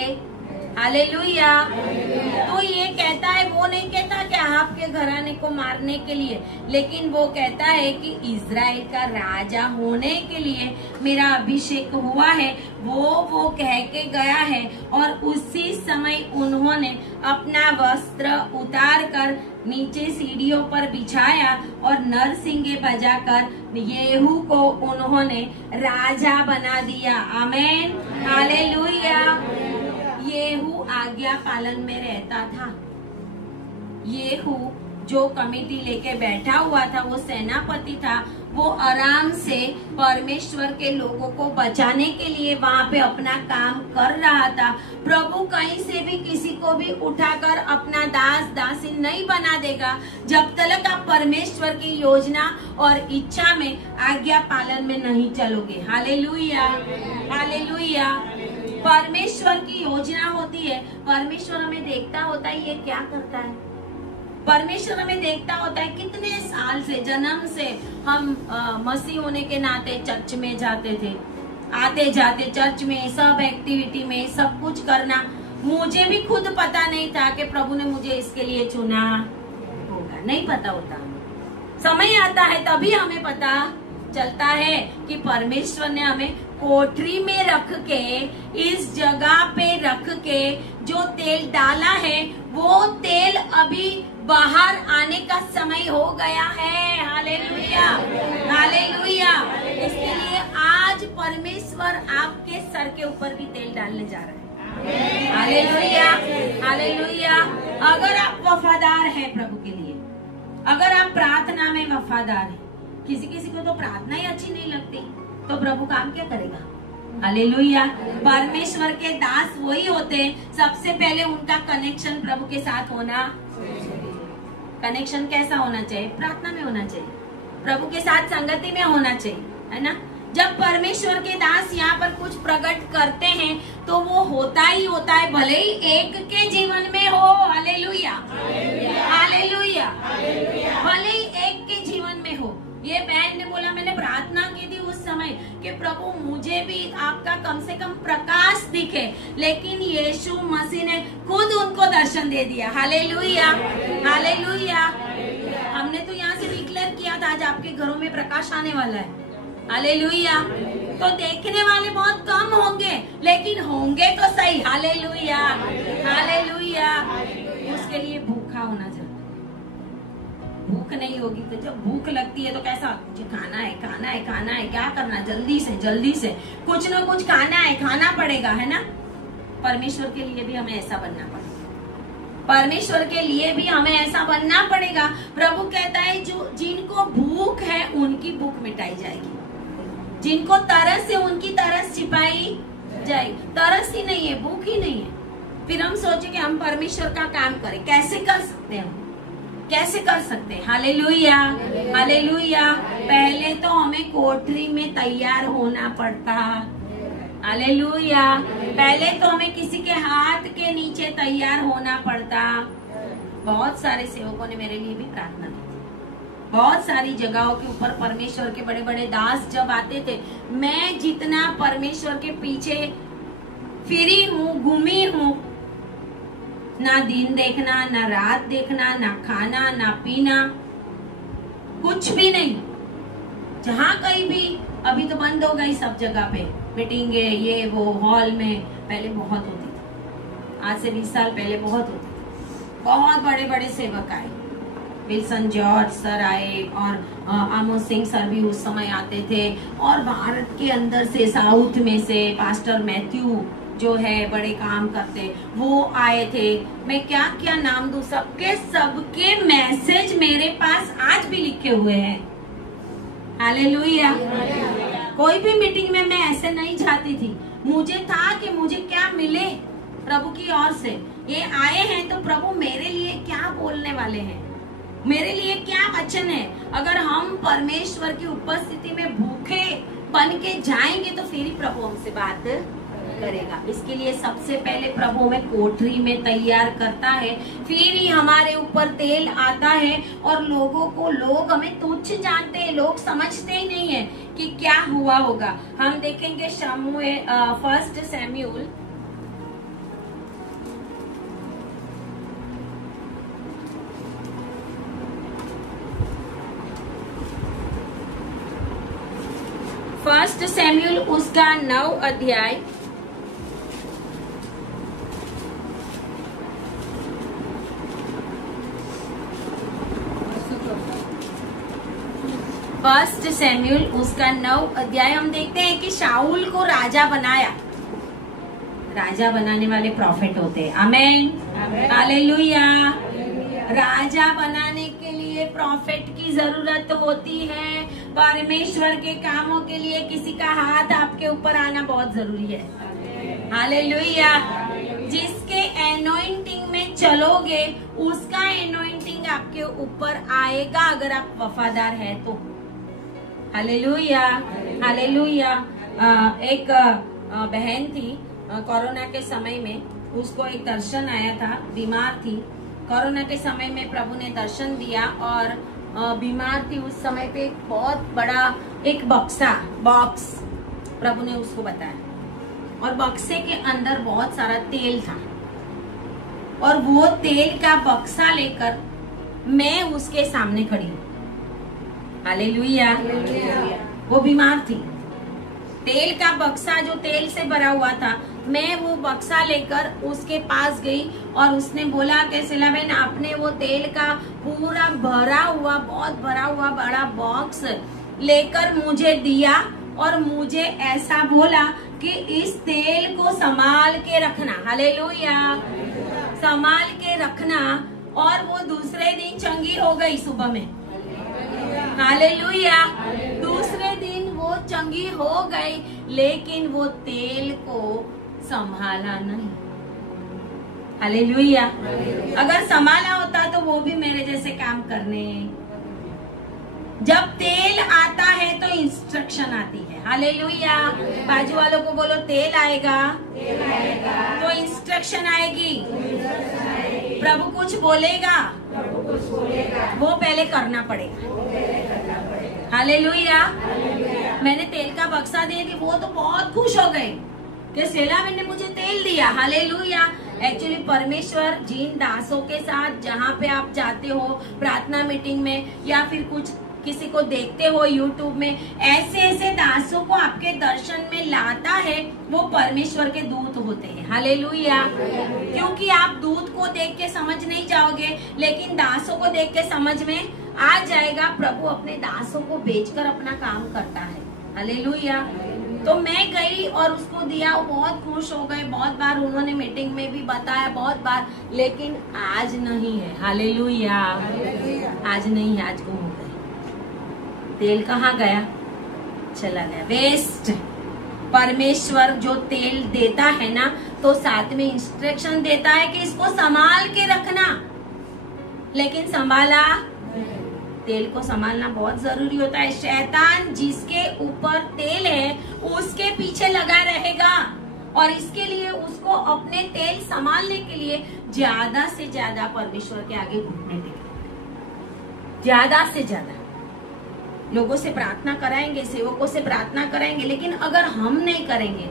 हालेलुया। तो ये कहता है, वो नहीं कहता कि आपके घराने को मारने के लिए, लेकिन वो कहता है कि इज़राइल का राजा होने के लिए मेरा अभिषेक हुआ है। वो कह के गया है। और उसी समय उन्होंने अपना वस्त्र उतार कर नीचे सीढ़ियों पर बिछाया और नरसिंगे बजाकर येहू को उन्होंने राजा बना दिया। आमेन। हालेलुया। येहू आज्ञा पालन में रहता था। येहू जो कमेटी लेके बैठा हुआ था, वो सेनापति था। वो आराम से परमेश्वर के लोगों को बचाने के लिए वहाँ पे अपना काम कर रहा था। प्रभु कहीं से भी किसी को भी उठाकर अपना दास दासी नहीं बना देगा जब तक आप परमेश्वर की योजना और इच्छा में, आज्ञा पालन में नहीं चलोगे। हालेलुया। हालेलुया। परमेश्वर की योजना होती है, परमेश्वर हमें देखता होता है ये क्या करता है। परमेश्वर हमें देखता होता है कितने साल से, जन्म से हम मसीह होने के नाते चर्च में जाते थे, आते जाते चर्च में, सब एक्टिविटी में सब कुछ करना। मुझे भी खुद पता नहीं था कि प्रभु ने मुझे इसके लिए चुना होगा, नहीं पता होता। समय आता है तभी हमें पता चलता है कि परमेश्वर ने हमें कोठरी में रख के, इस जगह पे रख के जो तेल डाला है वो तेल अभी बाहर आने का समय हो गया है। हालेलुया। हालेलुया। इसके लिए आज परमेश्वर आपके सर के ऊपर भी तेल डालने जा रहा है। हालेलुया। हालेलुया। अगर आप वफादार हैं प्रभु के लिए, अगर आप प्रार्थना में वफादार हैं, किसी को तो प्रार्थना ही अच्छी नहीं लगती, तो प्रभु काम क्या करेगा। हालेलुया। परमेश्वर के दास वही होते हैं, सबसे पहले उनका कनेक्शन प्रभु के साथ होना। कनेक्शन कैसा होना चाहिए? प्रार्थना में होना चाहिए, प्रभु के साथ संगति में होना चाहिए, है ना। जब परमेश्वर के दास यहाँ पर कुछ प्रकट करते हैं तो वो होता ही होता है, भले ही एक के जीवन में हो। हालेलुया। हालेलुया। भले ही एक के जीवन में हो। ये बहन ने बोला, मैंने प्रार्थना की थी उस समय कि प्रभु मुझे भी आपका कम से कम प्रकाश दिखे, लेकिन यीशु मसीह ने खुद उनको दर्शन दे दिया। हालेलुया। हालेलुया। हमने तो यहाँ से डिक्लेयर किया था आज आपके घरों में प्रकाश आने वाला है। हालेलुया। तो देखने वाले बहुत कम होंगे, लेकिन होंगे तो सही। हालेलुया। हालेलुया। उसके लिए भूखा होना चाहिए। भूख नहीं होगी तो, जब भूख लगती है तो कैसा, मुझे खाना है, खाना है, खाना है, क्या करना, जल्दी से कुछ न कुछ खाना है, खाना पड़ेगा, है ना। परमेश्वर के लिए भी हमें ऐसा बनना पड़ेगा। परमेश्वर के लिए भी हमें ऐसा बनना पड़ेगा। प्रभु कहता है जो जिनको भूख है उनकी भूख मिटाई जाएगी, जिनको तरस है उनकी तरस छिपाई जाएगी। तरस ही नहीं है, भूख ही नहीं है। फिर हम सोचे कि हम परमेश्वर का काम करें, कैसे कर सकते हैं, कैसे कर सकते हैं। हालेलुया। हालेलुया। पहले तो हमें कोठरी में तैयार होना पड़ता। हालेलुया। पहले तो हमें किसी के हाथ के नीचे तैयार होना पड़ता। बहुत सारे सेवकों ने मेरे लिए भी प्रार्थना की थी। बहुत सारी जगहों के ऊपर परमेश्वर के बड़े बड़े दास जब आते थे, मैं जितना परमेश्वर के पीछे फिरी हूँ, घूमी हूँ, ना दिन देखना, ना रात देखना, ना खाना, ना पीना, कुछ भी नहीं। जहाँ कहीं भी, अभी तो बंद हो गई सब जगह पे मीटिंगे, ये वो हॉल में, पहले बहुत होती थी। आज से 20 साल पहले बहुत होती थी। बहुत बड़े बड़े सेवक आए, विल्सन जॉर्ज सर आए और आमोस सिंह सर भी उस समय आते थे। और भारत के अंदर से, साउथ में से पास्टर मैथ्यू जो है बड़े काम करते, वो आए थे। मैं क्या क्या नाम दूं, सबके मैसेज मेरे पास आज भी लिखे हुए हैं। हालेलुया। कोई भी मीटिंग में मैं ऐसे नहीं जाती थी। मुझे था कि मुझे क्या मिले प्रभु की ओर से। ये आए हैं तो प्रभु मेरे लिए क्या बोलने वाले हैं, मेरे लिए क्या वचन है। अगर हम परमेश्वर की उपस्थिति में भूखे बन के जाएंगे तो फिर ही प्रभु हमसे बात करेगा। इसके लिए सबसे पहले प्रभु में कोठरी में तैयार करता है, फिर ही हमारे ऊपर तेल आता है। और लोग हमें तुच्छ जानते हैं, लोग समझते ही नहीं है कि क्या हुआ होगा। हम देखेंगे फर्स्ट सैमुएल उसका 9 अध्याय फर्स्ट सैमुएल उसका 9 अध्याय हम देखते हैं कि शाऊल को राजा बनाया। राजा बनाने वाले प्रॉफिट होते हैं। आमेन, हालेलुया। राजा बनाने के लिए प्रॉफिट की जरूरत होती है। परमेश्वर के कामों के लिए किसी का हाथ आपके ऊपर आना बहुत जरूरी है। हालेलुया। जिसके एनॉइंटिंग में चलोगे उसका एनॉइंटिंग आपके ऊपर आएगा, अगर आप वफादार है तो। Hallelujah, hallelujah. एक बहन थी, कोरोना के समय में उसको एक दर्शन आया था, बीमार थी। कोरोना के समय में प्रभु ने दर्शन दिया और बीमार थी उस समय पे। एक बहुत बड़ा एक बॉक्स प्रभु ने उसको बताया और बक्से के अंदर बहुत सारा तेल था। और वो तेल का बक्सा लेकर मैं उसके सामने खड़ी हूँ। हालेलुया। वो बीमार थी, तेल का बक्सा जो तेल से भरा हुआ था, मैं वो बक्सा लेकर उसके पास गई और उसने बोला कि सिला बहन, आपने वो तेल का पूरा भरा हुआ, बहुत भरा हुआ बड़ा बॉक्स लेकर मुझे दिया और मुझे ऐसा बोला कि इस तेल को संभाल के रखना। हालेलुया, संभाल के रखना। और वो दूसरे दिन चंगी हो गई सुबह में। हालेलुया। दूसरे दिन वो चंगी हो गई, लेकिन वो तेल को संभाला नहीं। हालेलुया। अगर संभाला होता तो वो भी मेरे जैसे काम करने। जब तेल आता है तो इंस्ट्रक्शन आती है। हालेलुया। बाजू वालों को बोलो, तेल आएगा तो इंस्ट्रक्शन आएगी। प्रभु कुछ बोलेगा, वो पहले करना पड़ेगा। हालेलुया। मैंने तेल का बक्सा दे दी, वो तो बहुत खुश हो गए कि सेला ने मुझे तेल दिया। हालेलुया। एक्चुअली परमेश्वर जिन दासों के साथ जहाँ पे आप जाते हो प्रार्थना मीटिंग में या फिर कुछ किसी को देखते हो यूट्यूब में, ऐसे ऐसे दासों को आपके दर्शन में लाता है, वो परमेश्वर के दूत होते हैं। हालेलुया। क्योंकि आप दूत को देख के समझ नहीं जाओगे, लेकिन दासों को देख के समझ में आ जाएगा। प्रभु अपने दासों को भेजकर अपना काम करता है। हालेलुया। तो मैं गई और उसको दिया, वो बहुत खुश हो गए। बहुत बार उन्होंने मीटिंग में भी बताया, बहुत बार, लेकिन आज नहीं है। हालेलुया। आज नहीं है, आज गुम हो गए। तेल कहाँ गया? चला गया, वेस्ट। परमेश्वर जो तेल देता है ना, तो साथ में इंस्ट्रक्शन देता है कि इसको संभाल के रखना, लेकिन संभाला। तेल को संभालना बहुत जरूरी होता है। शैतान जिसके ऊपर तेल है उसके पीछे लगा रहेगा और इसके लिए उसको अपने तेल संभालने के लिए ज्यादा से ज्यादा परमेश्वर के आगे घुटने टेकेंगे। ज्यादा से ज्यादा लोगों से प्रार्थना कराएंगे, सेवकों से प्रार्थना कराएंगे, लेकिन अगर हम नहीं करेंगे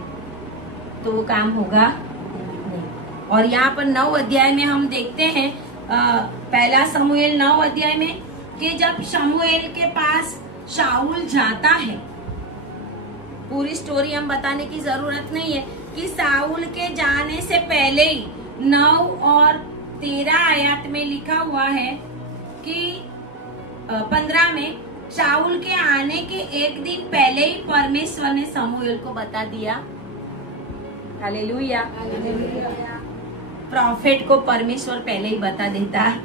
तो वो काम होगा नहीं। और यहाँ पर 9 अध्याय में हम देखते हैं, पहला शमूएल 9 अध्याय में, कि जब शमूएल के पास शाऊल जाता है, पूरी स्टोरी हम बताने की जरूरत नहीं है, कि शाऊल के जाने से पहले ही 9 और 13 आयत में लिखा हुआ है कि 15 में, शाऊल के आने के एक दिन पहले ही परमेश्वर ने शमूएल को बता दिया। हालेलुया। प्रॉफिट को परमेश्वर पहले ही बता देता है।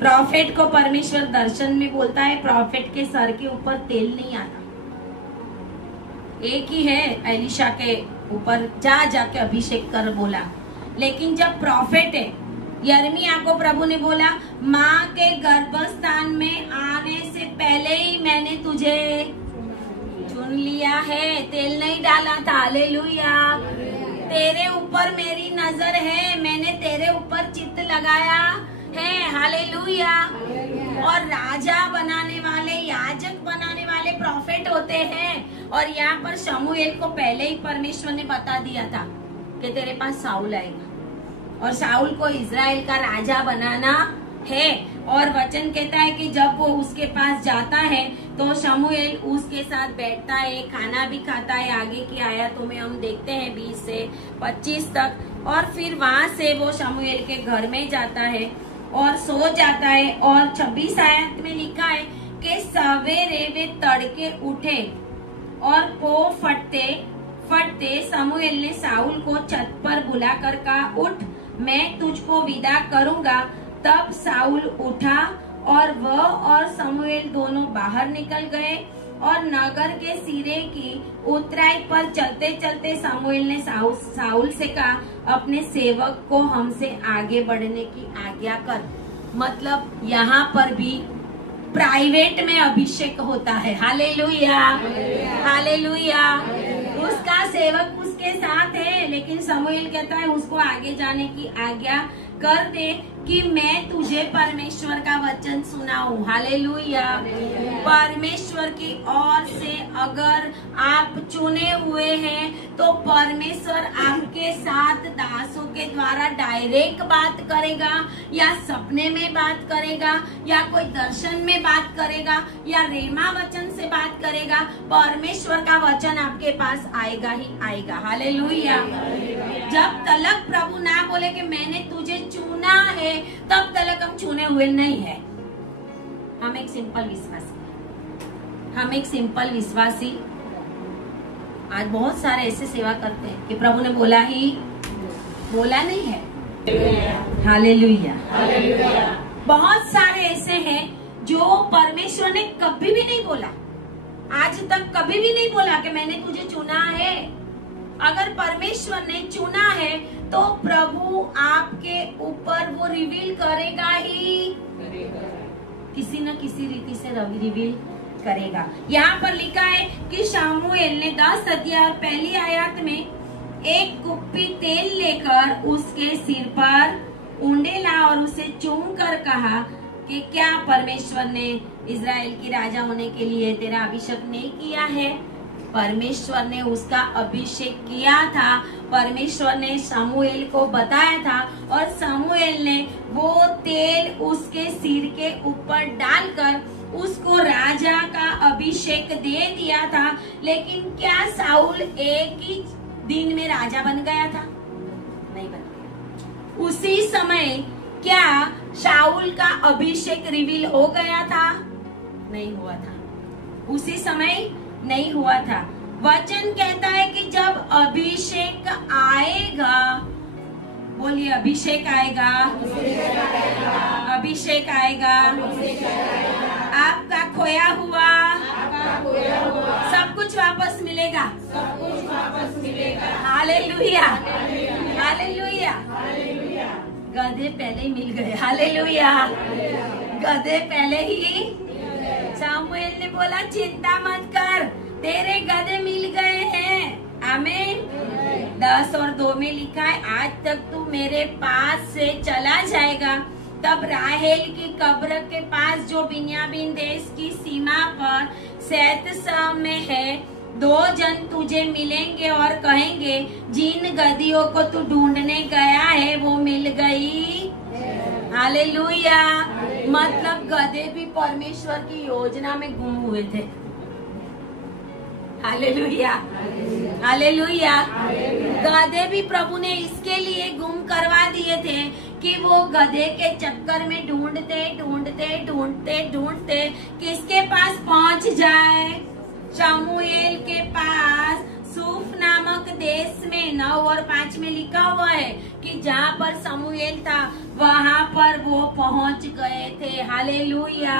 प्रॉफिट को परमेश्वर दर्शन में बोलता है, प्रॉफिट के सर के ऊपर तेल नहीं आता। एक ही है एलिशा के ऊपर जा जाके अभिषेक कर बोला, लेकिन जब प्रॉफिट है, यिर्मयाह को प्रभु ने बोला, माँ के गर्भस्थान में आने से पहले ही मैंने तुझे चुन लिया है, तेल नहीं डाला था। हालेलुया। तेरे ऊपर मेरी नजर है, मैंने तेरे ऊपर चित्त लगाया है। हालेलुया। और राजा बनाने वाले, याजक बनाने वाले प्रॉफिट होते हैं। और यहाँ पर शमूएल को पहले ही परमेश्वर ने बता दिया था कि तेरे पास शाऊल आएगा और शाऊल को इजराइल का राजा बनाना है। और वचन कहता है कि जब वो उसके पास जाता है तो शमूएल उसके साथ बैठता है, खाना भी खाता है। आगे की आयतों में हम देखते हैं 20 से 25 तक। और फिर वहां से वो शमूएल के घर में जाता है और सो जाता है। और 26 आयत में लिखा है कि सवेरे वे तड़के उठे और पो फटते फटते शमूएल ने शाऊल को छत पर बुलाकर कहा, उठ, मैं तुझको विदा करूंगा। तब शाऊल उठा और वह और शमूएल दोनों बाहर निकल गए। और नगर के सिरे की उतराई पर चलते चलते शमूएल ने शाऊल से कहा, अपने सेवक को हमसे आगे बढ़ने की आज्ञा कर। मतलब यहाँ पर भी प्राइवेट में अभिषेक होता है। Hallelujah, hallelujah. उसका सेवक उसके साथ है, लेकिन शमूएल कहता है उसको आगे जाने की आज्ञा कर दे कि मैं तुझे परमेश्वर का वचन सुनाऊं। हालेलुया। परमेश्वर की ओर से अगर आप चुने हुए हैं तो परमेश्वर आपके साथ दासों के द्वारा डायरेक्ट बात करेगा, या सपने में बात करेगा, या कोई दर्शन में बात करेगा, या रेमा वचन से बात करेगा। परमेश्वर का वचन आपके पास आएगा ही आएगा। हालेलुया। जब तलक प्रभु ना बोले कि मैंने तुझे चुना है, तब तलक हम चुने हुए नहीं है। हम एक सिंपल विश्वासी आज बहुत सारे ऐसे सेवा करते हैं कि प्रभु ने बोला नहीं है। हालेलुया। बहुत सारे ऐसे हैं जो परमेश्वर ने कभी भी नहीं बोला, आज तक कभी भी नहीं बोला कि मैंने तुझे चुना है। अगर परमेश्वर ने चुना है तो प्रभु आपके ऊपर वो रिवील करेगा ही, किसी न किसी रीति से रिवील करेगा। यहाँ पर लिखा है कि शमूएल ने 10 अध्याय और पहली आयत में एक कुप्पी तेल लेकर उसके सिर पर उंडेला और उसे चूम कर कहा कि क्या परमेश्वर ने इजराइल की राजा होने के लिए तेरा अभिषेक नहीं किया है? परमेश्वर ने उसका अभिषेक किया था, परमेश्वर ने शमूएल को बताया था, और शमूएल ने वो तेल उसके सिर के ऊपर डालकर उसको राजा का अभिषेक दे दिया था। लेकिन क्या शाऊल एक ही दिन में राजा बन गया था? नहीं बन गया। उसी समय क्या शाऊल का अभिषेक रिवील हो गया था? नहीं हुआ था। उसी समय नहीं हुआ था। वचन कहता है कि जब अभिषेक आएगा, बोलिए अभिषेक आएगा, अभिषेक आएगा, आपका खोया हुआ सब कुछ वापस मिलेगा। Hallelujah, hallelujah. गधे पहले ही मिल गए। हालेलुया। गधे पहले ही। शमूएल ने बोला चिंता मत कर, तेरे गधे मिल गए हैं। आमीन। 10 और 2 में लिखा है, आज तक तू मेरे पास से चला जाएगा। तब राहेल की कब्र के पास जो बिन्यामीन देश की सीमा पर सैतसा में है, दो जन तुझे मिलेंगे और कहेंगे जिन गधियों को तू ढूंढने गया है वो मिल गई। हालेलुया। मतलब गधे भी परमेश्वर की योजना में गुम हुए थे। Hallelujah, hallelujah. गधे भी प्रभु ने इसके लिए गुम करवा दिए थे कि वो गधे के चक्कर में ढूंढते ढूंढते ढूंढते ढूंढते किसके पास पहुंच जाए? शमूएल के पास। सूफ नामक देश में 9 और 5 में लिखा हुआ है कि जहाँ पर शमूएल था वहाँ पर वो पहुंच गए थे। हालेलुया।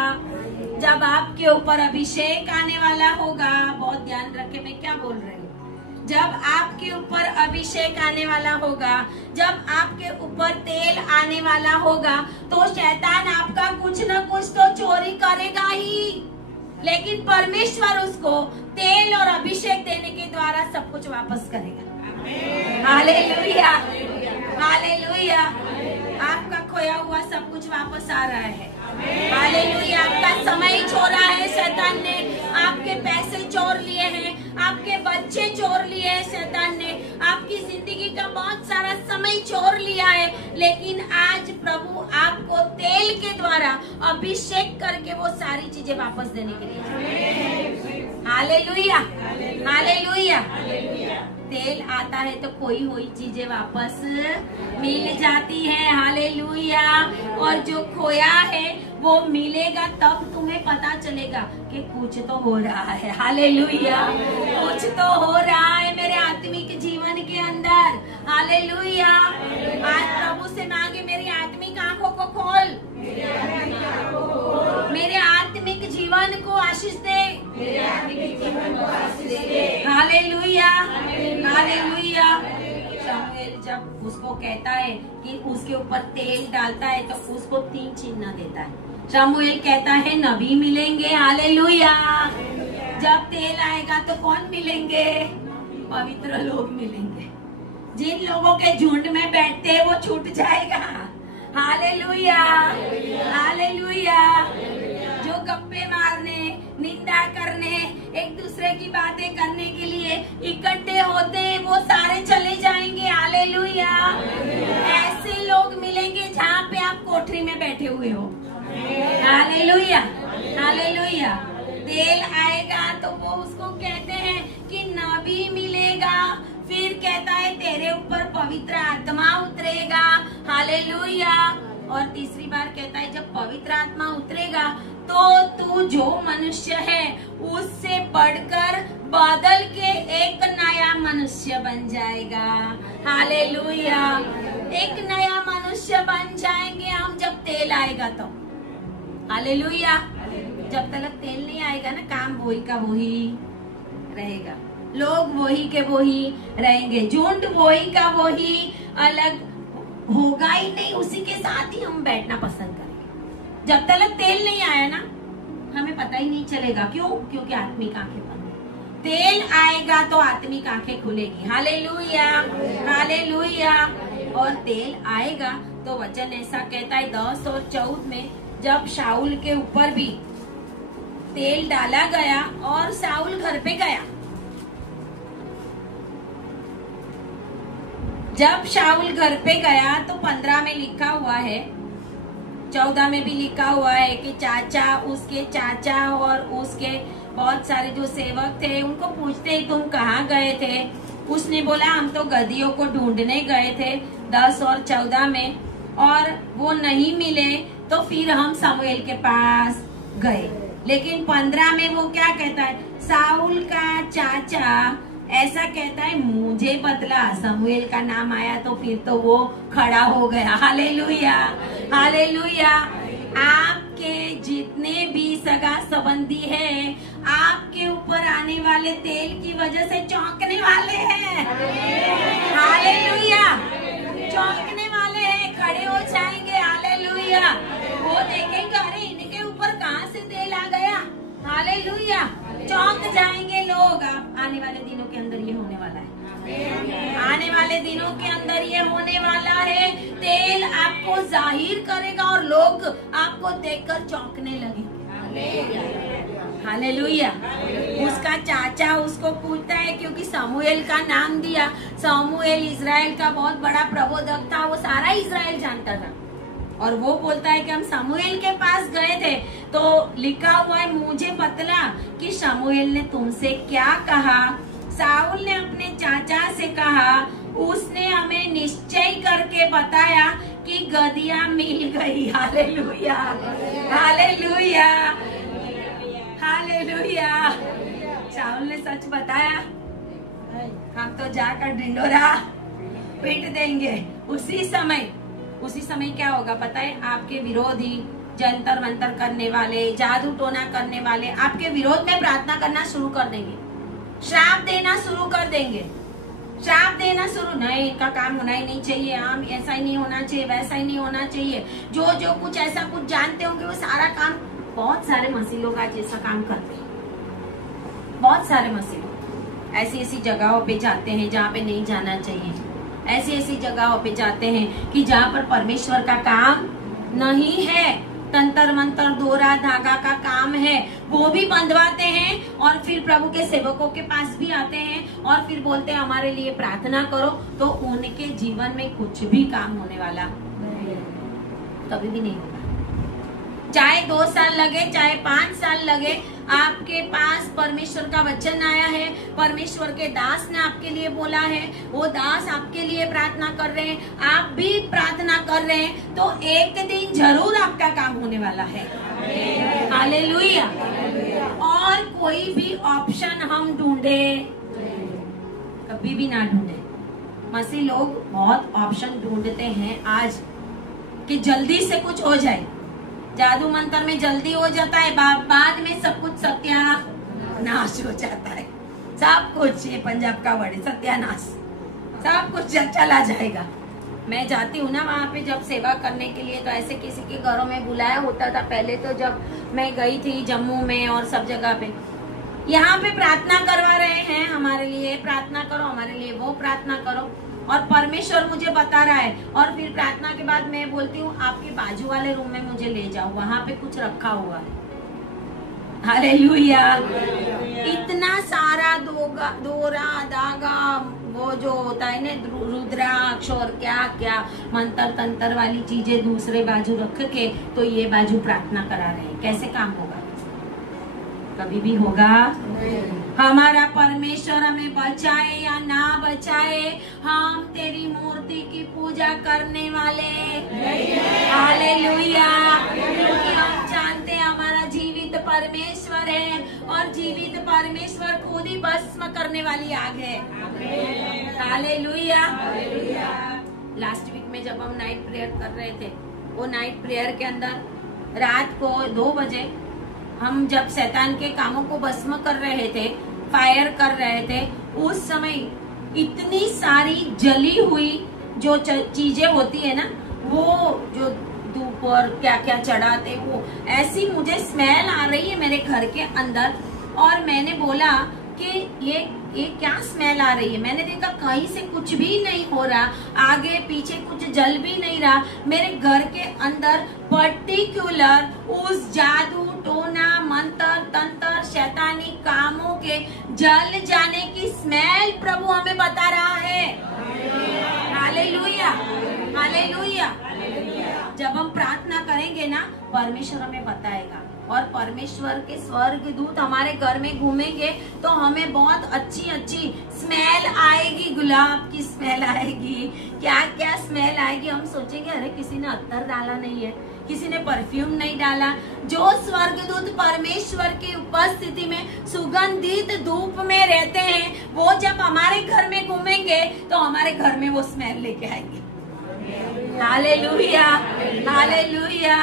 जब आपके ऊपर अभिषेक आने वाला होगा, बहुत ध्यान रखे मैं क्या बोल रही हूँ, जब आपके ऊपर अभिषेक आने वाला होगा, जब आपके ऊपर तेल आने वाला होगा, तो शैतान आपका कुछ न कुछ तो चोरी करेगा ही, लेकिन परमेश्वर उसको तेल और अभिषेक देने के द्वारा सब कुछ वापस करेगा। Hallelujah, hallelujah. आपका खोया हुआ सब कुछ वापस आ रहा है। हालेलुया। आपका समय चोरा है शैतान ने, आपके पैसे चोर लिए हैं, आपके बच्चे चोर लिए हैं शैतान ने, आपकी जिंदगी का बहुत सारा समय चोर लिया है, लेकिन आज प्रभु आपको तेल के द्वारा अभिषेक करके वो सारी चीजें वापस देने के लिए। Hallelujah, hallelujah. तेल आता है तो कोई हुई चीजें वापस मिल जाती है। हालेलुया। और जो खोया है वो मिलेगा, तब तुम्हें पता चलेगा कि कुछ तो हो रहा है। हालेलुया। कुछ तो हो रहा है मेरे आत्मिक जीवन के अंदर। हालेलुया। आज प्रभु से मांगे मेरी आत्मिक आंखों को खोल, मेरे आत्मिक जीवन को आशीष दे। Hallelujah, hallelujah. शमूएल जब उसको कहता है कि उसके ऊपर तेल डालता है तो उसको 3 चिन्ह देता है। शमूएल कहता है नबी मिलेंगे। हालेलुया। जब तेल आएगा तो कौन मिलेंगे? पवित्र लोग मिलेंगे। जिन लोगों के झुंड में बैठते हैं वो छूट जाएगा। Hallelujah, hallelujah. जो गप्पे मारने, निंदा करने, एक दूसरे की बातें करने के लिए इकट्ठे होते हैं वो सारे चले जाएंगे। हालेलुया। ऐसे लोग मिलेंगे जहाँ पे आप कोठरी में बैठे हुए हो। Hallelujah, hallelujah. तेल आएगा तो वो उसको कहते हैं कि नबी मिलेगा। फिर कहता है तेरे ऊपर पवित्र आत्मा उतरेगा। हालेलुया। और तीसरी बार कहता है जब पवित्र आत्मा उतरेगा तो तू जो मनुष्य है उससे बढ़कर बदल के एक नया मनुष्य बन जाएगा। हालेलुया। एक नया मनुष्य बन जाएंगे हम जब तेल आएगा तो। हालेलुया। जब तक तेल नहीं आएगा ना, काम वही का वही रहेगा, लोग वही के वही रहेंगे, झुंड वही का वही, अलग होगा ही नहीं, उसी के साथ ही हम बैठना पसंद करेंगे। जब तक तेल नहीं आया ना हमें पता ही नहीं चलेगा। क्यों? क्योंकि आत्मिक आंखें बंद है। तेल आएगा तो आत्मिक आंखें खुलेगी। Hallelujah, hallelujah. और तेल आएगा तो वचन ऐसा कहता है 10 और 14 में, जब शाऊल के ऊपर भी तेल डाला गया और शाऊल घर पे गया। जब शाऊल घर पे गया तो 15 में लिखा हुआ है, 14 में भी लिखा हुआ है कि चाचा, उसके चाचा और उसके बहुत सारे जो सेवक थे उनको पूछते ही तुम कहाँ गए थे? उसने बोला हम तो गधियों को ढूंढने गए थे 10 और 14 में, और वो नहीं मिले तो फिर हम शमूएल के पास गए। लेकिन 15 में वो क्या कहता है? शाऊल का चाचा ऐसा कहता है मुझे बदला, शमूएल का नाम आया तो फिर तो वो खड़ा हो गया। Hallelujah, hallelujah. आपके जितने भी सगा संबंधी हैं आपके ऊपर आने वाले तेल की वजह से चौंकने वाले हैं। हालेलुया। चौंकने वाले हैं, खड़े हो जाएंगे। हालेलुया। वो देखेंगे अरे इनके ऊपर कहाँ से तेल आ गया। हालेलुया। चौंक जाएंगे लोग। आने वाले दिनों के अंदर ये होने वाला है। आने वाले दिनों के अंदर ये होने वाला है। तेल आपको जाहिर करेगा और लोग आपको देखकर चौंकने लगेंगे। हालेलुया। उसका चाचा उसको पूछता है, क्योंकि समूएल का नाम दिया। समूएल इजराइल का बहुत बड़ा प्रबोधक था, वो सारा इजराइल जानता था। और वो बोलता है कि हम समूएल के पास गए थे, तो लिखा हुआ है, मुझे बतला कि समूएल ने तुमसे क्या कहा। साउल ने अपने चाचा से कहा, उसने हमें निश्चय करके बताया कि गदिया मिल गई। Hallelujah, hallelujah, hallelujah. साउल ने सच बताया, हम तो जाकर ढिंडोरा पीट देंगे। उसी समय क्या होगा पता है? आपके विरोधी, जंतर मंतर करने वाले, जादू टोना करने वाले आपके विरोध में प्रार्थना करना शुरू कर देंगे, श्राप देना शुरू कर देंगे, श्राप देना शुरू। नहीं, इनका काम होना ही नहीं चाहिए, हम ऐसा ही नहीं होना चाहिए, वैसा ही नहीं होना चाहिए। जो कुछ ऐसा कुछ जानते होंगे वो सारा काम, बहुत सारे मसीह लोग आज ऐसा काम करते हैं। बहुत सारे मसीह लोग ऐसी जगहों पे जाते हैं जहाँ पे नहीं जाना चाहिए, ऐसी जगहों पे जाते हैं कि जहाँ पर परमेश्वर का काम नहीं है, तंत्र मंत्र दोरा धागा का काम है, वो भी बंधवाते हैं। और फिर प्रभु के सेवकों के पास भी आते हैं और फिर बोलते हैं हमारे लिए प्रार्थना करो। तो उनके जीवन में कुछ भी काम होने वाला कभी भी नहीं होगा। चाहे 2 साल लगे, चाहे 5 साल लगे, आपके पास परमेश्वर का वचन आया है, परमेश्वर के दास ने आपके लिए बोला है, वो दास आपके लिए प्रार्थना कर रहे हैं, आप भी प्रार्थना कर रहे हैं, तो एक दिन जरूर आपका काम होने वाला है। हालेलुया। और कोई भी ऑप्शन हम ढूंढे, कभी भी ना ढूंढे। मसीह लोग बहुत ऑप्शन ढूंढते हैं आज कि जल्दी से कुछ हो जाए। जादू मंत्र में जल्दी हो जाता है, बाद में सब कुछ सत्यानाश हो जाता है। सब कुछ, ये पंजाब का वर्ड है, सत्यानाश, सब कुछ चला जाएगा। मैं जाती हूँ ना वहाँ पे जब सेवा करने के लिए, तो ऐसे किसी के घरों में बुलाया होता था पहले। तो जब मैं गई थी जम्मू में और सब जगह पे, यहाँ पे प्रार्थना करवा रहे हैं हमारे लिए, प्रार्थना करो हमारे लिए, वो प्रार्थना करो, और परमेश्वर मुझे बता रहा है। और फिर प्रार्थना के बाद मैं बोलती हूँ आपके बाजू वाले रूम में मुझे ले जाओ, वहां पे कुछ रखा हुआ है। हालेलुया। इतना सारा दोरा धागा, वो जो होता है ना रुद्राक्ष और क्या क्या मंत्र तंत्र वाली चीजें दूसरे बाजू रख के, तो ये बाजू प्रार्थना करा रहे हैं। कैसे काम होगा? कभी भी होगा? हमारा परमेश्वर हमें बचाए या ना बचाए, हम तेरी मूर्ति की पूजा करने वाले। हालेलुया। क्योंकि हम जानते हैं हमारा जीवित परमेश्वर है, और जीवित परमेश्वर खुद ही भस्म करने वाली आग है। हालेलुया। लास्ट वीक में जब हम नाइट प्रेयर कर रहे थे, वो नाइट प्रेयर के अंदर रात को 2 बजे हम जब शैतान के कामों को भस्म कर रहे थे, फायर कर रहे थे, उस समय इतनी सारी जली हुई जो चीजें होती है ना, वो जो धूप और क्या क्या चढ़ाते, वो ऐसी मुझे स्मेल आ रही है मेरे घर के अंदर। और मैंने बोला कि ये क्या स्मेल आ रही है। मैंने देखा कहीं से कुछ भी नहीं हो रहा, आगे पीछे कुछ जल भी नहीं रहा। मेरे घर के अंदर पर्टिकुलर उस जादू टोना मंत्र तंत्र शैतानी कामों के जल जाने की स्मेल प्रभु हमें बता रहा है। Hallelujah, hallelujah. जब हम प्रार्थना करेंगे ना, परमेश्वर हमें बताएगा, और परमेश्वर के स्वर्ग दूत हमारे घर में घूमेंगे तो हमें बहुत अच्छी अच्छी स्मेल आएगी, गुलाब की स्मेल आएगी, क्या क्या स्मेल आएगी। हम सोचेंगे अरे किसी ने अत्तर डाला नहीं है, किसी ने परफ्यूम नहीं डाला। जो स्वर्गदूत परमेश्वर की उपस्थिति में सुगंधित धूप में रहते हैं, वो जब हमारे घर में घूमेंगे तो हमारे घर में वो स्मेल लेके आएंगे। Hallelujah, hallelujah.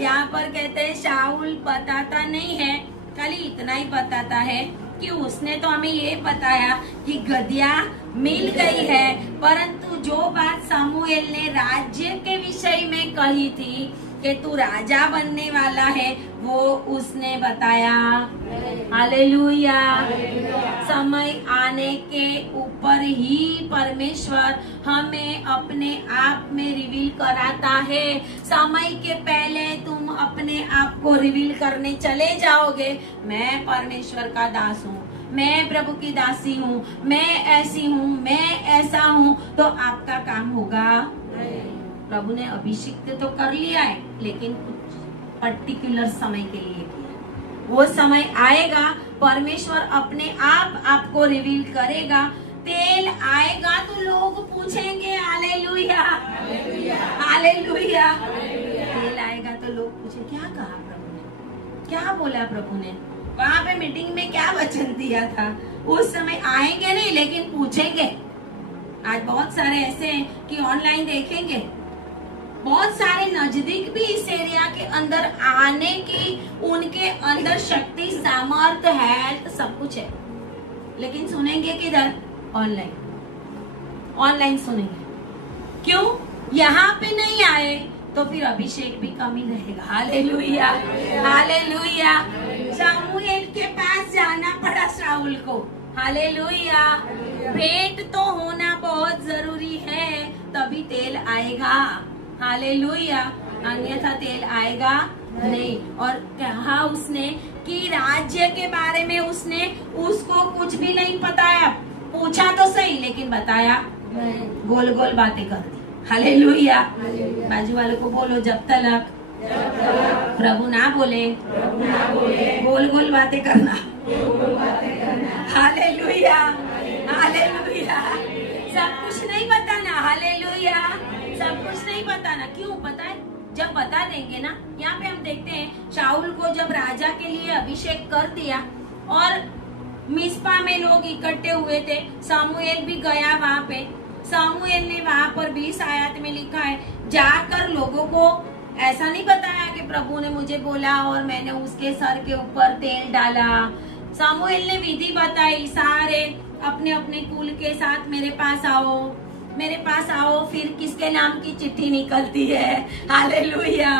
यहाँ पर कहते हैं शाऊल बताता नहीं है, खाली इतना ही बताता है कि उसने तो हमें ये बताया कि गदिया मिल गई है, परंतु जो बात समूएल ने राज्य के विषय में कही थी कि तू राजा बनने वाला है, वो उसने बताया। हालेलुया। समय आने के ऊपर ही परमेश्वर हमें अपने आप में रिवील कराता है। समय के पहले तुम अपने आप को रिवील करने चले जाओगे, मैं परमेश्वर का दास हूँ, मैं प्रभु की दासी हूँ, मैं ऐसी हूँ, मैं ऐसा हूँ, तो आपका काम होगा। प्रभु ने अभिषेक तो कर लिया है, लेकिन कुछ पर्टिकुलर समय के लिए किया। वो समय आएगा, परमेश्वर अपने आप आपको रिवील करेगा। तेल आएगा तो लोग पूछेंगे हालेलुया, हालेलुया। तेल आएगा तो लोग पूछेंगे क्या कहा प्रभु ने, क्या बोला प्रभु ने, वहाँ पे मीटिंग में क्या वचन दिया था। उस समय आएंगे नहीं, लेकिन पूछेंगे। आज बहुत सारे ऐसे हैं कि ऑनलाइन देखेंगे, बहुत सारे नजदीक भी इस एरिया के अंदर आने की उनके अंदर शक्ति, सामर्थ्य, हेल्थ सब कुछ है, लेकिन सुनेंगे किधर? ऑनलाइन, ऑनलाइन सुनेंगे। क्यों? यहाँ पे नहीं आए तो फिर अभिषेक भी कमी रहेगा। Hallelujah, hallelujah. शमूएल के पास जाना पड़ा शाऊल को। हालेलुया। भेंट तो होना बहुत जरूरी है, तभी तेल आएगा। हालेलुया, अन्यथा तेल आएगा नहीं। और कहा उसने कि राज्य के बारे में उसने उसको कुछ भी नहीं बताया। पूछा तो सही, लेकिन बताया गोल गोल बातें कर दी। हालेलुया। बाजू वालों को बोलो, जब तक प्रभु ना बोले गोल गोल बातें करना। Hallelujah, hallelujah. सब कुछ नहीं बताना। हालेलुया, सब कुछ नहीं बताना। क्यों? पता है, जब बता देंगे ना, यहाँ पे हम देखते हैं शाऊल को जब राजा के लिए अभिषेक कर दिया और मिस्पा में लोग इकट्ठे हुए थे, सामुएल भी गया वहाँ पे। सामुएल ने वहाँ पर 20 आयत में लिखा है, जाकर लोगों को ऐसा नहीं बताया कि प्रभु ने मुझे बोला और मैंने उसके सर के ऊपर तेल डाला। सामुएल ने विधि बताई, सारे अपने अपने कुल के साथ मेरे पास आओ, मेरे पास आओ। फिर किसके नाम की चिट्ठी निकलती है? Hallelujah,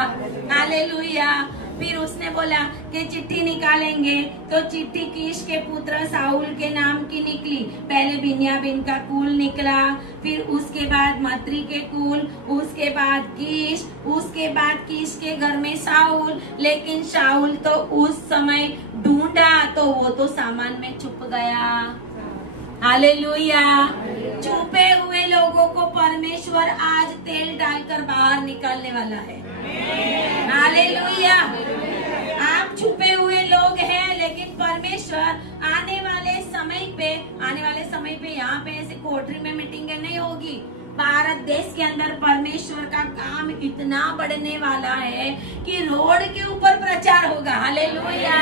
hallelujah. फिर उसने बोला कि चिट्ठी निकालेंगे, तो चिट्ठी कीश के पुत्र साउल के नाम की निकली। पहले बिन्यामीन का कुल निकला, फिर उसके बाद मत्री के कुल, उसके बाद कीश, उसके बाद कीश के घर में साउल। लेकिन शाऊल तो उस समय ढूंढा तो वो तो सामान में छुप गया। हालेलुया। छुपे हुए लोगों को परमेश्वर आज तेल डालकर बाहर निकालने वाला है। हालेलुया। आप छुपे हुए लोग हैं, लेकिन परमेश्वर आने वाले समय पे यहाँ पे ऐसे कोठरी में मीटिंग नहीं होगी। भारत देश के अंदर परमेश्वर का काम इतना बढ़ने वाला है कि रोड के ऊपर प्रचार होगा। हालेलुया।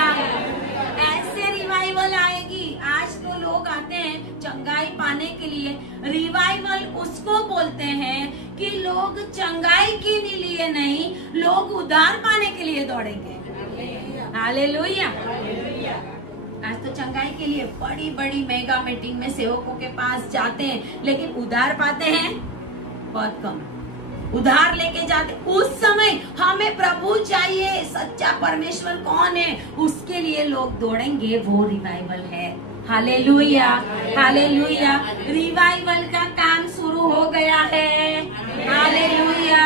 ऐसे रिवाइवल आएगी। आज तो लोग आते हैं चंगाई पाने के लिए। रिवाइवल उसको बोलते हैं कि लोग चंगाई के लिए नहीं, लोग उद्धार पाने के लिए दौड़ेंगे। हालेलुया। आज तो चंगाई के लिए बड़ी बड़ी मेगा मीटिंग में सेवकों के पास जाते हैं, लेकिन उधार पाते हैं बहुत कम। उधार लेके जाते। उस समय हमें प्रभु चाहिए, सच्चा परमेश्वर कौन है, उसके लिए लोग दौड़ेंगे। वो रिवाइवल है। Hallelujah, hallelujah. रिवाइवल का काम शुरू हो गया है। हालेलुया।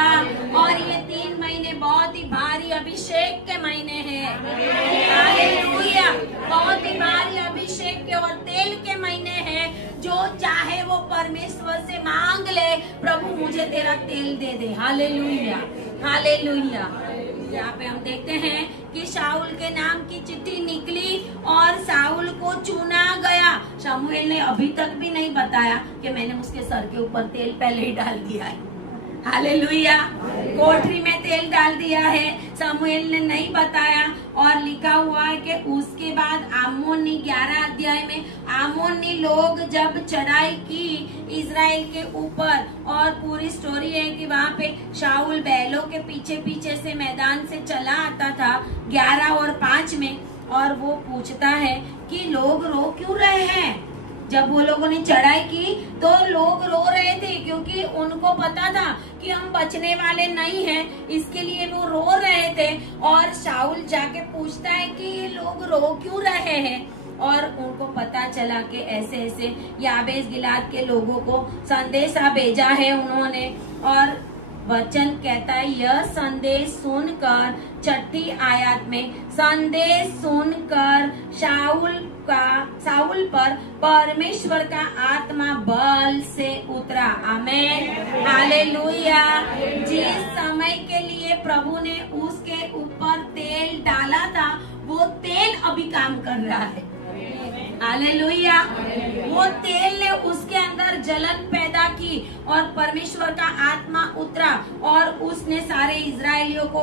और ये 3 महीने बहुत ही भारी अभिषेक के महीने हैं। हालेलुया। बहुत ही भारी अभिषेक के और तेल के महीने हैं। जो चाहे वो परमेश्वर से मांग ले, प्रभु मुझे तेरा तेल दे दे। Hallelujah, hallelujah. यहाँ पे हम देखते हैं कि शाऊल के नाम की चिट्ठी निकली और शाऊल को चुना गया। शमूएल ने अभी तक भी नहीं बताया कि मैंने उसके सर के ऊपर तेल पहले ही डाल दिया है। हालेलुया। कोठरी में तेल डाल दिया है, शमूएल ने नहीं बताया। और लिखा हुआ है कि उसके बाद आमोनी 11 अध्याय में आमोनी लोग जब चढ़ाई की इजराइल के ऊपर, और पूरी स्टोरी है कि वहाँ पे शाऊल बैलों के पीछे पीछे से मैदान से चला आता था 11 और 5 में। और वो पूछता है कि लोग रो क्यों रहे हैं। जब वो लोगों ने चढ़ाई की तो लोग रो रहे थे, क्योंकि उनको पता था कि हम बचने वाले नहीं हैं, इसके लिए वो रो रहे थे। और शाऊल जाके पूछता है कि ये लोग रो क्यों रहे हैं। और उनको पता चला कि ऐसे ऐसे याबेश गिलाद के लोगों को संदेशा भेजा है उन्होंने। और वचन कहता है यह संदेश सुनकर, 6ठी आयत में, संदेश सुनकर शाऊल पर परमेश्वर का आत्मा बल से उतरा। आमेन, हालेलुया। जिस समय के लिए प्रभु ने उसके ऊपर तेल डाला था वो तेल अभी काम कर रहा है। हालेलुया। वो तेल ने उसके अंदर जलन पैदा की और परमेश्वर का आत्मा उतरा और उसने सारे इजरायलियों को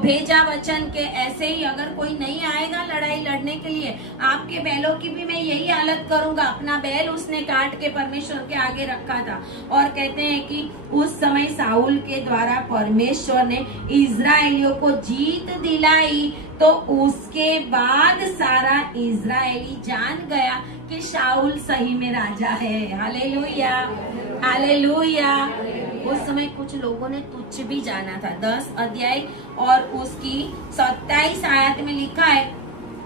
भेजा वचन के ऐसे ही अगर कोई नहीं आएगा लड़ाई लड़ने के लिए, आपके बैलों की भी मैं यही हालत करूंगा। अपना बैल उसने काट के परमेश्वर के आगे रखा था और कहते हैं कि उस समय शाऊल के द्वारा परमेश्वर ने इजरायलियों को जीत दिलाई। तो उसके बाद सारा इजरायली जान गया कि शाऊल सही में राजा है। Hallelujah, hallelujah. उस समय कुछ लोगों ने तुच्छ भी जाना था। 10 अध्याय और उसकी 27 आयत में लिखा है,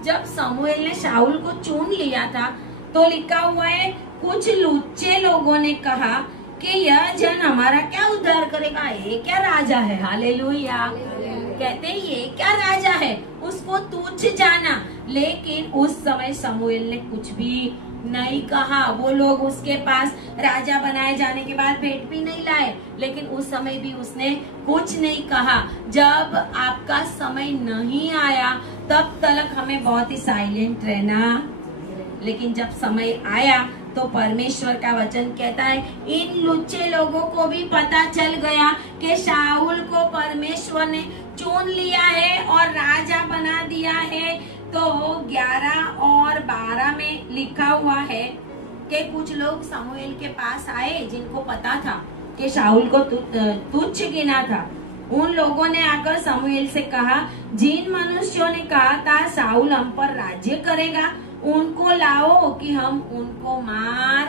जब समूएल ने शाऊल को चुन लिया था तो लिखा हुआ है, कुछ लुच्चे लोगों ने कहा कि यह जन हमारा क्या उद्धार करेगा, ये क्या राजा है। हालेलुया। कहते ये क्या राजा है, उसको तुच्छ जाना। लेकिन उस समय समूएल ने कुछ भी नहीं कहा। वो लोग उसके पास राजा बनाए जाने के बाद भेंट भी नहीं लाए, लेकिन उस समय भी उसने कुछ नहीं कहा। जब आपका समय नहीं आया तब तक हमें बहुत ही साइलेंट रहना, लेकिन जब समय आया तो परमेश्वर का वचन कहता है इन लुच्चे लोगों को भी पता चल गया कि शाऊल को परमेश्वर ने चुन लिया है और राजा बना दिया है। तो 11 और 12 में लिखा हुआ है कि कुछ लोग समूएल के पास आए जिनको पता था कि शाऊल को तुच्छ गिना था। उन लोगों ने आकर समूएल से कहा, जिन मनुष्यों ने कहा था शाऊल हम पर राज्य करेगा, उनको लाओ कि हम उनको मार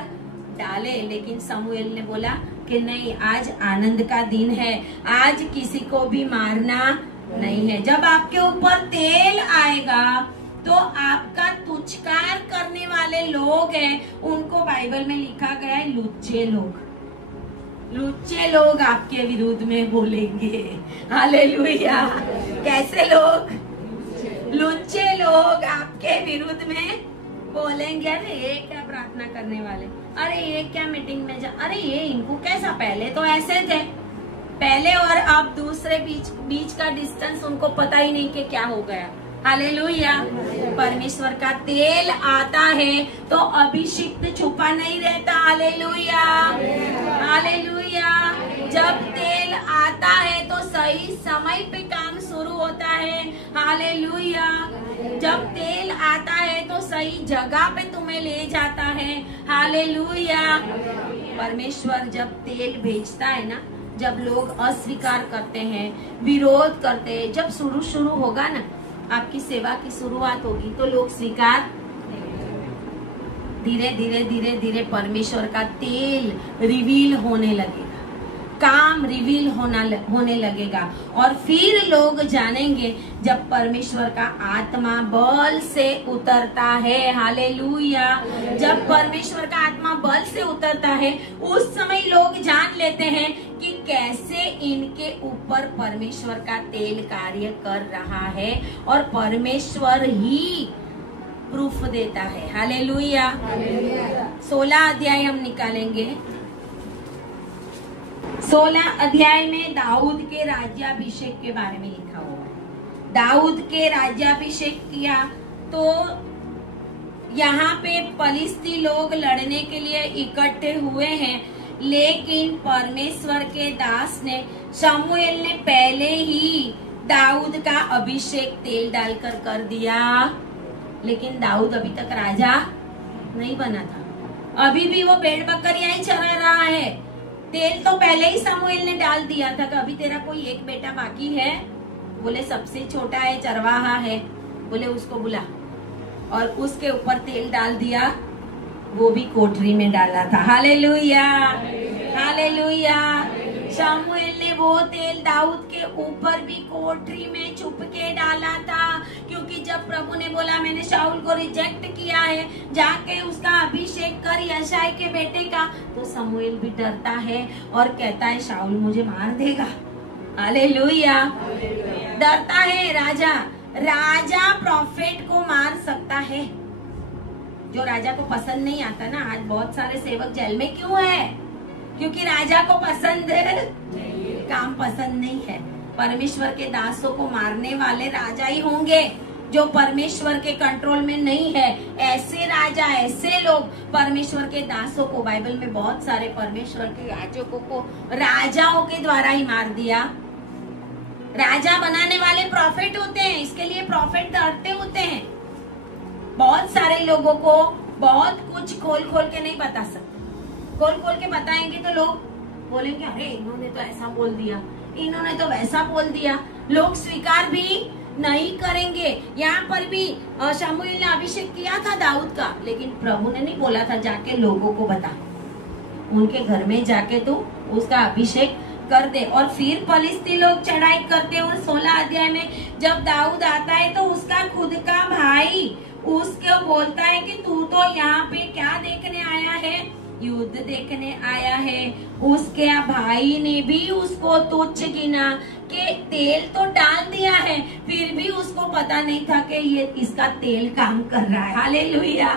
डाले। लेकिन समूएल ने बोला कि नहीं, आज आनंद का दिन है, आज किसी को भी मारना नहीं है। जब आपके ऊपर तेल आएगा तो आपका तुच्छकार करने वाले लोग हैं, उनको बाइबल में लिखा गया है लुच्चे लोग। लुच्चे लोग आपके विरुद्ध में बोलेंगे। हालेलुया। कैसे लोग? लुच्चे लोग आपके विरुद्ध में बोलेंगे, अरे ये क्या प्रार्थना करने वाले, अरे ये क्या मीटिंग में जा, अरे ये इनको कैसा, पहले तो ऐसे थे, पहले और अब दूसरे बीच का डिस्टेंस उनको पता ही नहीं कि क्या हो गया। हालेलुया। परमेश्वर का तेल आता है तो अभिषिक्त छुपा नहीं रहता। Hallelujah, hallelujah. जब तेल आता है तो सही समय पे काम शुरू होता है। हालेलुया। जब तेल आता है तो सही जगह पे तुम्हें ले जाता है। हालेलुया। परमेश्वर जब तेल भेजता है ना, जब लोग अस्वीकार करते हैं, विरोध करते हैं, जब शुरू होगा ना, आपकी सेवा की शुरुआत होगी तो लोग स्वीकार, धीरे धीरे धीरे धीरे परमेश्वर का तेल रिवील होने लगेगा, काम रिवील होने लगेगा और फिर लोग जानेंगे जब परमेश्वर का आत्मा बल से उतरता है। हालेलुया। जब परमेश्वर का आत्मा बल से उतरता है उस समय लोग जान लेते हैं कि कैसे इनके ऊपर परमेश्वर का तेल कार्य कर रहा है और परमेश्वर ही प्रूफ देता है। हालेलुया। 16 अध्याय हम निकालेंगे। 16 अध्याय में दाऊद के राज्याभिषेक के बारे में लिखा हुआ है। दाऊद के राज्याभिषेक किया तो यहाँ पे फलिस्ती लोग लड़ने के लिए इकट्ठे हुए हैं, लेकिन परमेश्वर के दास ने शमूएल ने पहले ही दाऊद का अभिषेक तेल डालकर कर दिया, लेकिन दाऊद अभी तक राजा नहीं बना था। अभी भी वो भेड़ बकरियां ही चरा रहा है। तेल तो पहले ही शमूएल ने डाल दिया था कि अभी तेरा कोई एक बेटा बाकी है। बोले सबसे छोटा है, चरवाहा है, बोले उसको बुला, और उसके ऊपर तेल डाल दिया। वो भी कोठरी में डाला था। Hallelujah, hallelujah. शमूएल ने वो तेल दाऊद के ऊपर भी कोठरी में छुप के डाला था, क्योंकि जब प्रभु ने बोला मैंने शाऊल को रिजेक्ट किया है जाके उसका अभिषेक कर यशाय के बेटे का। तो समूएल भी डरता है और कहता है शाऊल मुझे मार देगा। हालेलुया। डरता है राजा। राजा प्रॉफिट को मार सकता है। जो राजा को पसंद नहीं आता ना, आज बहुत सारे सेवक जेल में क्यों है? क्योंकि राजा को पसंद काम पसंद नहीं है। परमेश्वर के दासों को मारने वाले राजा ही होंगे जो परमेश्वर के कंट्रोल में नहीं है। ऐसे राजा, ऐसे लोग परमेश्वर के दासों को, बाइबल में बहुत सारे परमेश्वर के याजकों को राजाओं के द्वारा ही मार दिया। राजा बनाने वाले प्रॉफिट होते हैं, इसके लिए प्रॉफिट डरते होते हैं। बहुत सारे लोगों को बहुत कुछ खोल खोल के नहीं बता सकते। खोल खोल के बताएंगे तो लोग बोलेंगे अरे इन्होंने तो ऐसा बोल दिया, इन्होंने तो वैसा बोल दिया। लोग स्वीकार भी नहीं करेंगे। यहाँ पर भी शमूएल ने अभिषेक किया था दाऊद का, लेकिन प्रभु ने नहीं बोला था जाके लोगों को बता, उनके घर में जाके तू उसका अभिषेक कर दे। और फिर फलिस्ती लोग चढ़ाई करते। और 16 अध्याय में जब दाऊद आता है तो उसका खुद का भाई उसको बोलता है कि तू तो यहाँ पे क्या देखने आया है? युद्ध देखने आया है। उसके भाई ने भी उसको तुच्छ गिना कि तेल तो डाल दिया है, फिर भी उसको पता नहीं था कि ये इसका तेल काम कर रहा है। हालेलुया।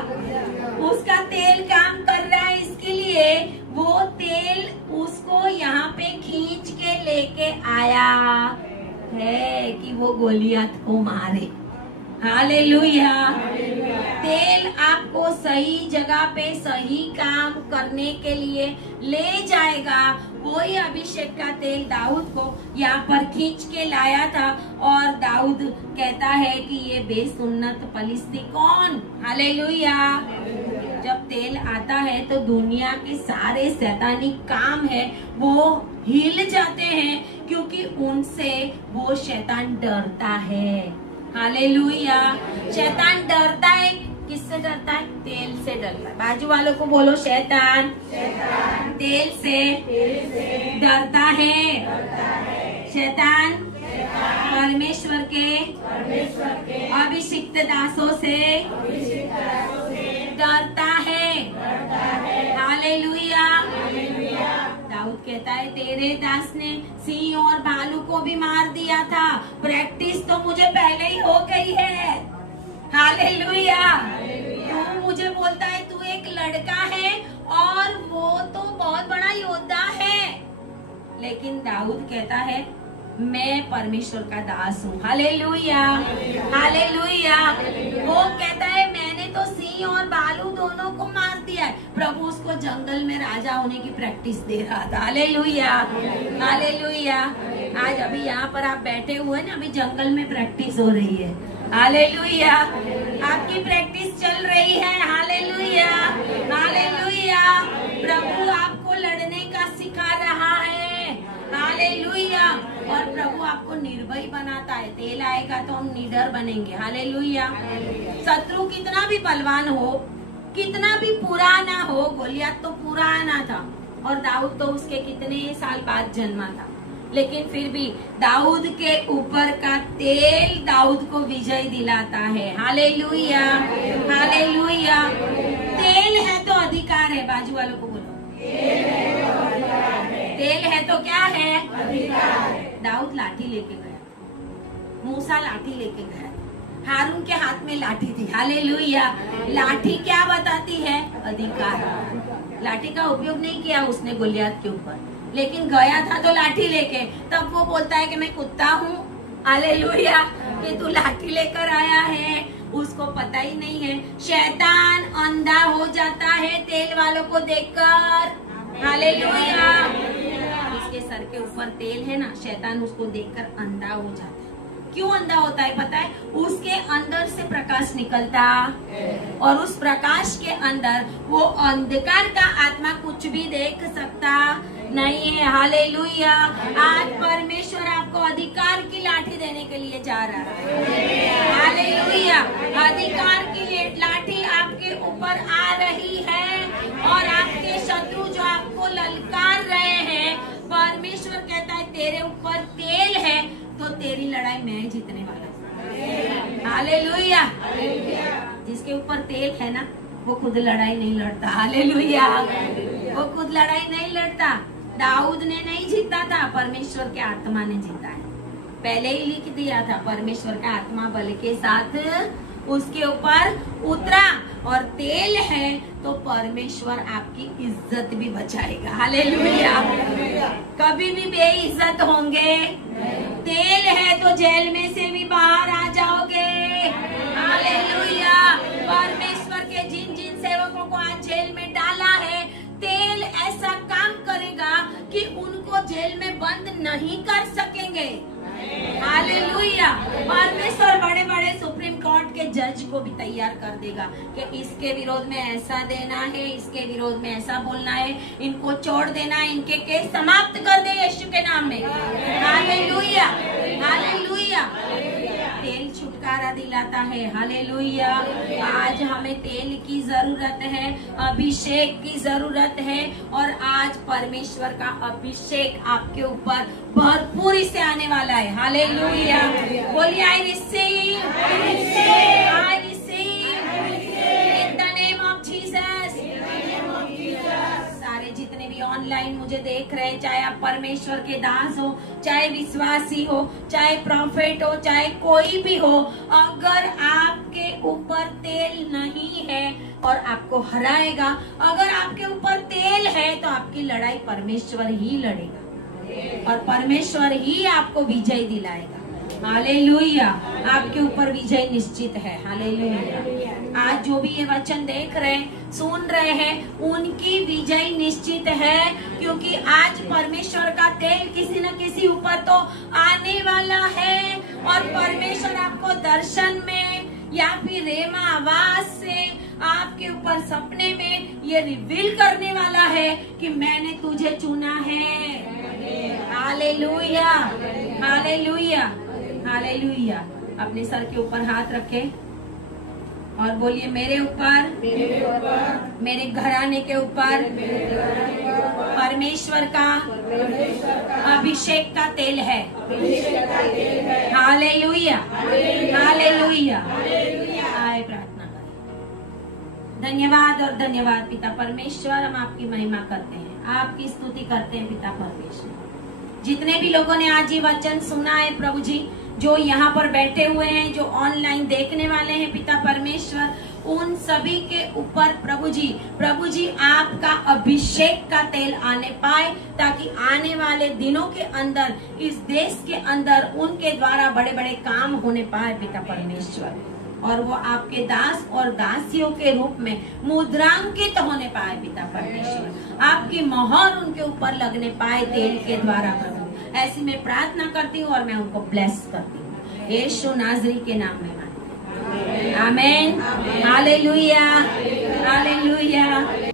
उसका तेल काम कर रहा है, इसके लिए वो तेल उसको यहाँ पे खींच के लेके आया है कि वो गोलियत को मारे। हालेलुया। तेल आपको सही जगह पे सही काम करने के लिए ले जाएगा। वही अभिषेक का तेल दाऊद को यहाँ पर खींच के लाया था। और दाऊद कहता है कि ये बेसुन्नत फलिस्ती कौन? हालेलुया। जब तेल आता है तो दुनिया के सारे शैतानी काम है वो हिल जाते हैं, क्योंकि उनसे वो शैतान डरता है। हालेलुया। शैतान डरता है। किससे डरता है? तेल से डरता है। बाजू वालों को बोलो शैतान तेल से डरता है। शैतान परमेश्वर के अभिषिक्त दासों से डरता है। हालेलुया। दाऊद कहता है तेरे दास ने सिंह और भालू को भी मार दिया था, प्रैक्टिस तो मुझे पहले ही हो गई है। हालेलुया। तू मुझे बोलता है तू एक लड़का है और वो तो बहुत बड़ा योद्धा है, लेकिन दाऊद कहता है मैं परमेश्वर का दास हूँ। हालेलुया। हालेलुया। वो कहता है मैंने तो सिंह और भालू दोनों को मार दिया है। प्रभु उसको जंगल में राजा होने की प्रैक्टिस दे रहा था। हालेलुया। हालेलुया। आज अभी यहाँ पर आप बैठे हुए ना, अभी जंगल में प्रैक्टिस हो रही है। हालेलुया। आपकी प्रैक्टिस चल रही है। हालेलुया। हालेलुया। प्रभु आपको लड़ने का सिखा रहा है। हालेलुया। और प्रभु आपको निर्भय बनाता है। तेल आएगा तो हम निडर बनेंगे। हालेलुया। शत्रु कितना भी बलवान हो, कितना भी पुराना हो, गोलियत तो पुराना था और दाऊद तो उसके कितने साल बाद जन्मा था, लेकिन फिर भी दाऊद के ऊपर का तेल दाऊद को विजय दिलाता है। हालेलुया। हालेलुया। तेल है तो अधिकार है। बाजू वालों को बोलो तेल है तो क्या है? अधिकार। दाऊद लाठी लेके गया, मूसा लाठी लेके गया, हारून के हाथ में लाठी थी। हालेलुया। लाठी क्या बताती है? अधिकार। लाठी का उपयोग नहीं किया उसने गोलियत के ऊपर, लेकिन गया था तो लाठी लेके। तब वो बोलता है कि मैं कुत्ता हूँ। हालेलुया। कि तू लाठी लेकर आया है, उसको पता ही नहीं है। शैतान अंधा हो जाता है तेल वालों को देखकर। हालेलुया। इसके सर के ऊपर तेल है ना, शैतान उसको देखकर अंधा हो जाता है। क्यों अंधा होता है पता है? उसके अंदर से प्रकाश निकलता और उस प्रकाश के अंदर वो अंधकार का आत्मा कुछ भी देख सकता नहीं है। हालेलुया। आज परमेश्वर आपको अधिकार की लाठी देने के लिए जा रहा है। हालेलुया। अधिकार की लाठी आपके ऊपर आ रही है और आपके शत्रु जो आपको ललकार रहे हैं, परमेश्वर कहता है तेरे ऊपर तेल है तो तेरी लड़ाई मैं जीतने वाला हूँ। हालेलुया। जिसके ऊपर तेल है ना, वो खुद लड़ाई नहीं लड़ता। हालेलुया। वो खुद लड़ाई नहीं लड़ता। दाऊद ने नहीं जीता था, परमेश्वर के आत्मा ने जीता है। पहले ही लिख दिया था, परमेश्वर का आत्मा बल के साथ उसके ऊपर उतरा, और तेल है तो परमेश्वर आपकी इज्जत भी बचाएगा। हालेलुया। कभी भी बेइज्जत होंगे। तेल है तो जेल में से भी बाहर आ जाओगे। हालेलुया। परमेश्वर के जिन जिन सेवकों को आज जेल में डाला है, तेल ऐसा काम करेगा कि उनको जेल में बंद नहीं कर सकेंगे। हालेलुया। परमेश्वर बड़े बड़े सुप्रीम कोर्ट के जज को भी तैयार कर देगा कि इसके विरोध में ऐसा देना है, इसके विरोध में ऐसा बोलना है, इनको छोड़ देना है, इनके केस समाप्त कर दे यीशु के नाम में। हालेलुया। हालेलुया। तेल छुटकारा दिलाता है। हालेलुया। आज हमें तेल की जरूरत है, अभिषेक की जरूरत है, और आज परमेश्वर का अभिषेक आपके ऊपर भरपूरी से आने वाला है। हालेलुया। बोलिए I receive, I receive in the name of Jesus. सारे जितने भी ऑनलाइन मुझे देख रहे हैं, चाहे आप परमेश्वर के दास हो, चाहे विश्वासी हो, चाहे प्रॉफिट हो, चाहे कोई भी हो, अगर आपके ऊपर तेल नहीं है और आपको हराएगा, अगर आपके ऊपर तेल है तो आपकी लड़ाई परमेश्वर ही लड़ेगा और परमेश्वर ही आपको विजय दिलाएगा। हालेलुया। आपके ऊपर विजय निश्चित है। हालेलुया। आज जो भी ये वचन देख रहे हैं, सुन रहे हैं, उनकी विजय निश्चित है, क्योंकि आज परमेश्वर का तेल किसी न किसी ऊपर तो आने वाला है, और परमेश्वर आपको दर्शन में या फिर रेमा आवाज से आपके ऊपर सपने में ये रिवील करने वाला है कि मैंने तुझे चुना है। हालेलुया। हालेलुया। हालेलुया। अपने सर के ऊपर हाथ रखें और बोलिए, मेरे ऊपर, मेरे घराने के ऊपर परमेश्वर का अभिषेक का तेल है। हालेलुया। हालेलुया। आए प्रार्थना करें। धन्यवाद और धन्यवाद पिता परमेश्वर, हम आपकी महिमा करते हैं, आपकी स्तुति करते हैं पिता परमेश्वर। जितने भी लोगों ने आज ये वचन सुना है प्रभु जी, जो यहाँ पर बैठे हुए हैं, जो ऑनलाइन देखने वाले हैं पिता परमेश्वर, उन सभी के ऊपर प्रभु जी आपका अभिषेक का तेल आने पाए, ताकि आने वाले दिनों के अंदर इस देश के अंदर उनके द्वारा बड़े बड़े काम होने पाए पिता परमेश्वर, और वो आपके दास और दासियों के रूप में मुद्रांकित होने पाए पिता परमेश्वर। आपकी मोहर उनके ऊपर लगने पाए तेल के द्वारा प्रभु। ऐसी मैं प्रार्थना करती हूँ और मैं उनको ब्लेस करती हूँ यीशु नाज़री के नाम में। आमीन। हालेलुया। हालेलुया।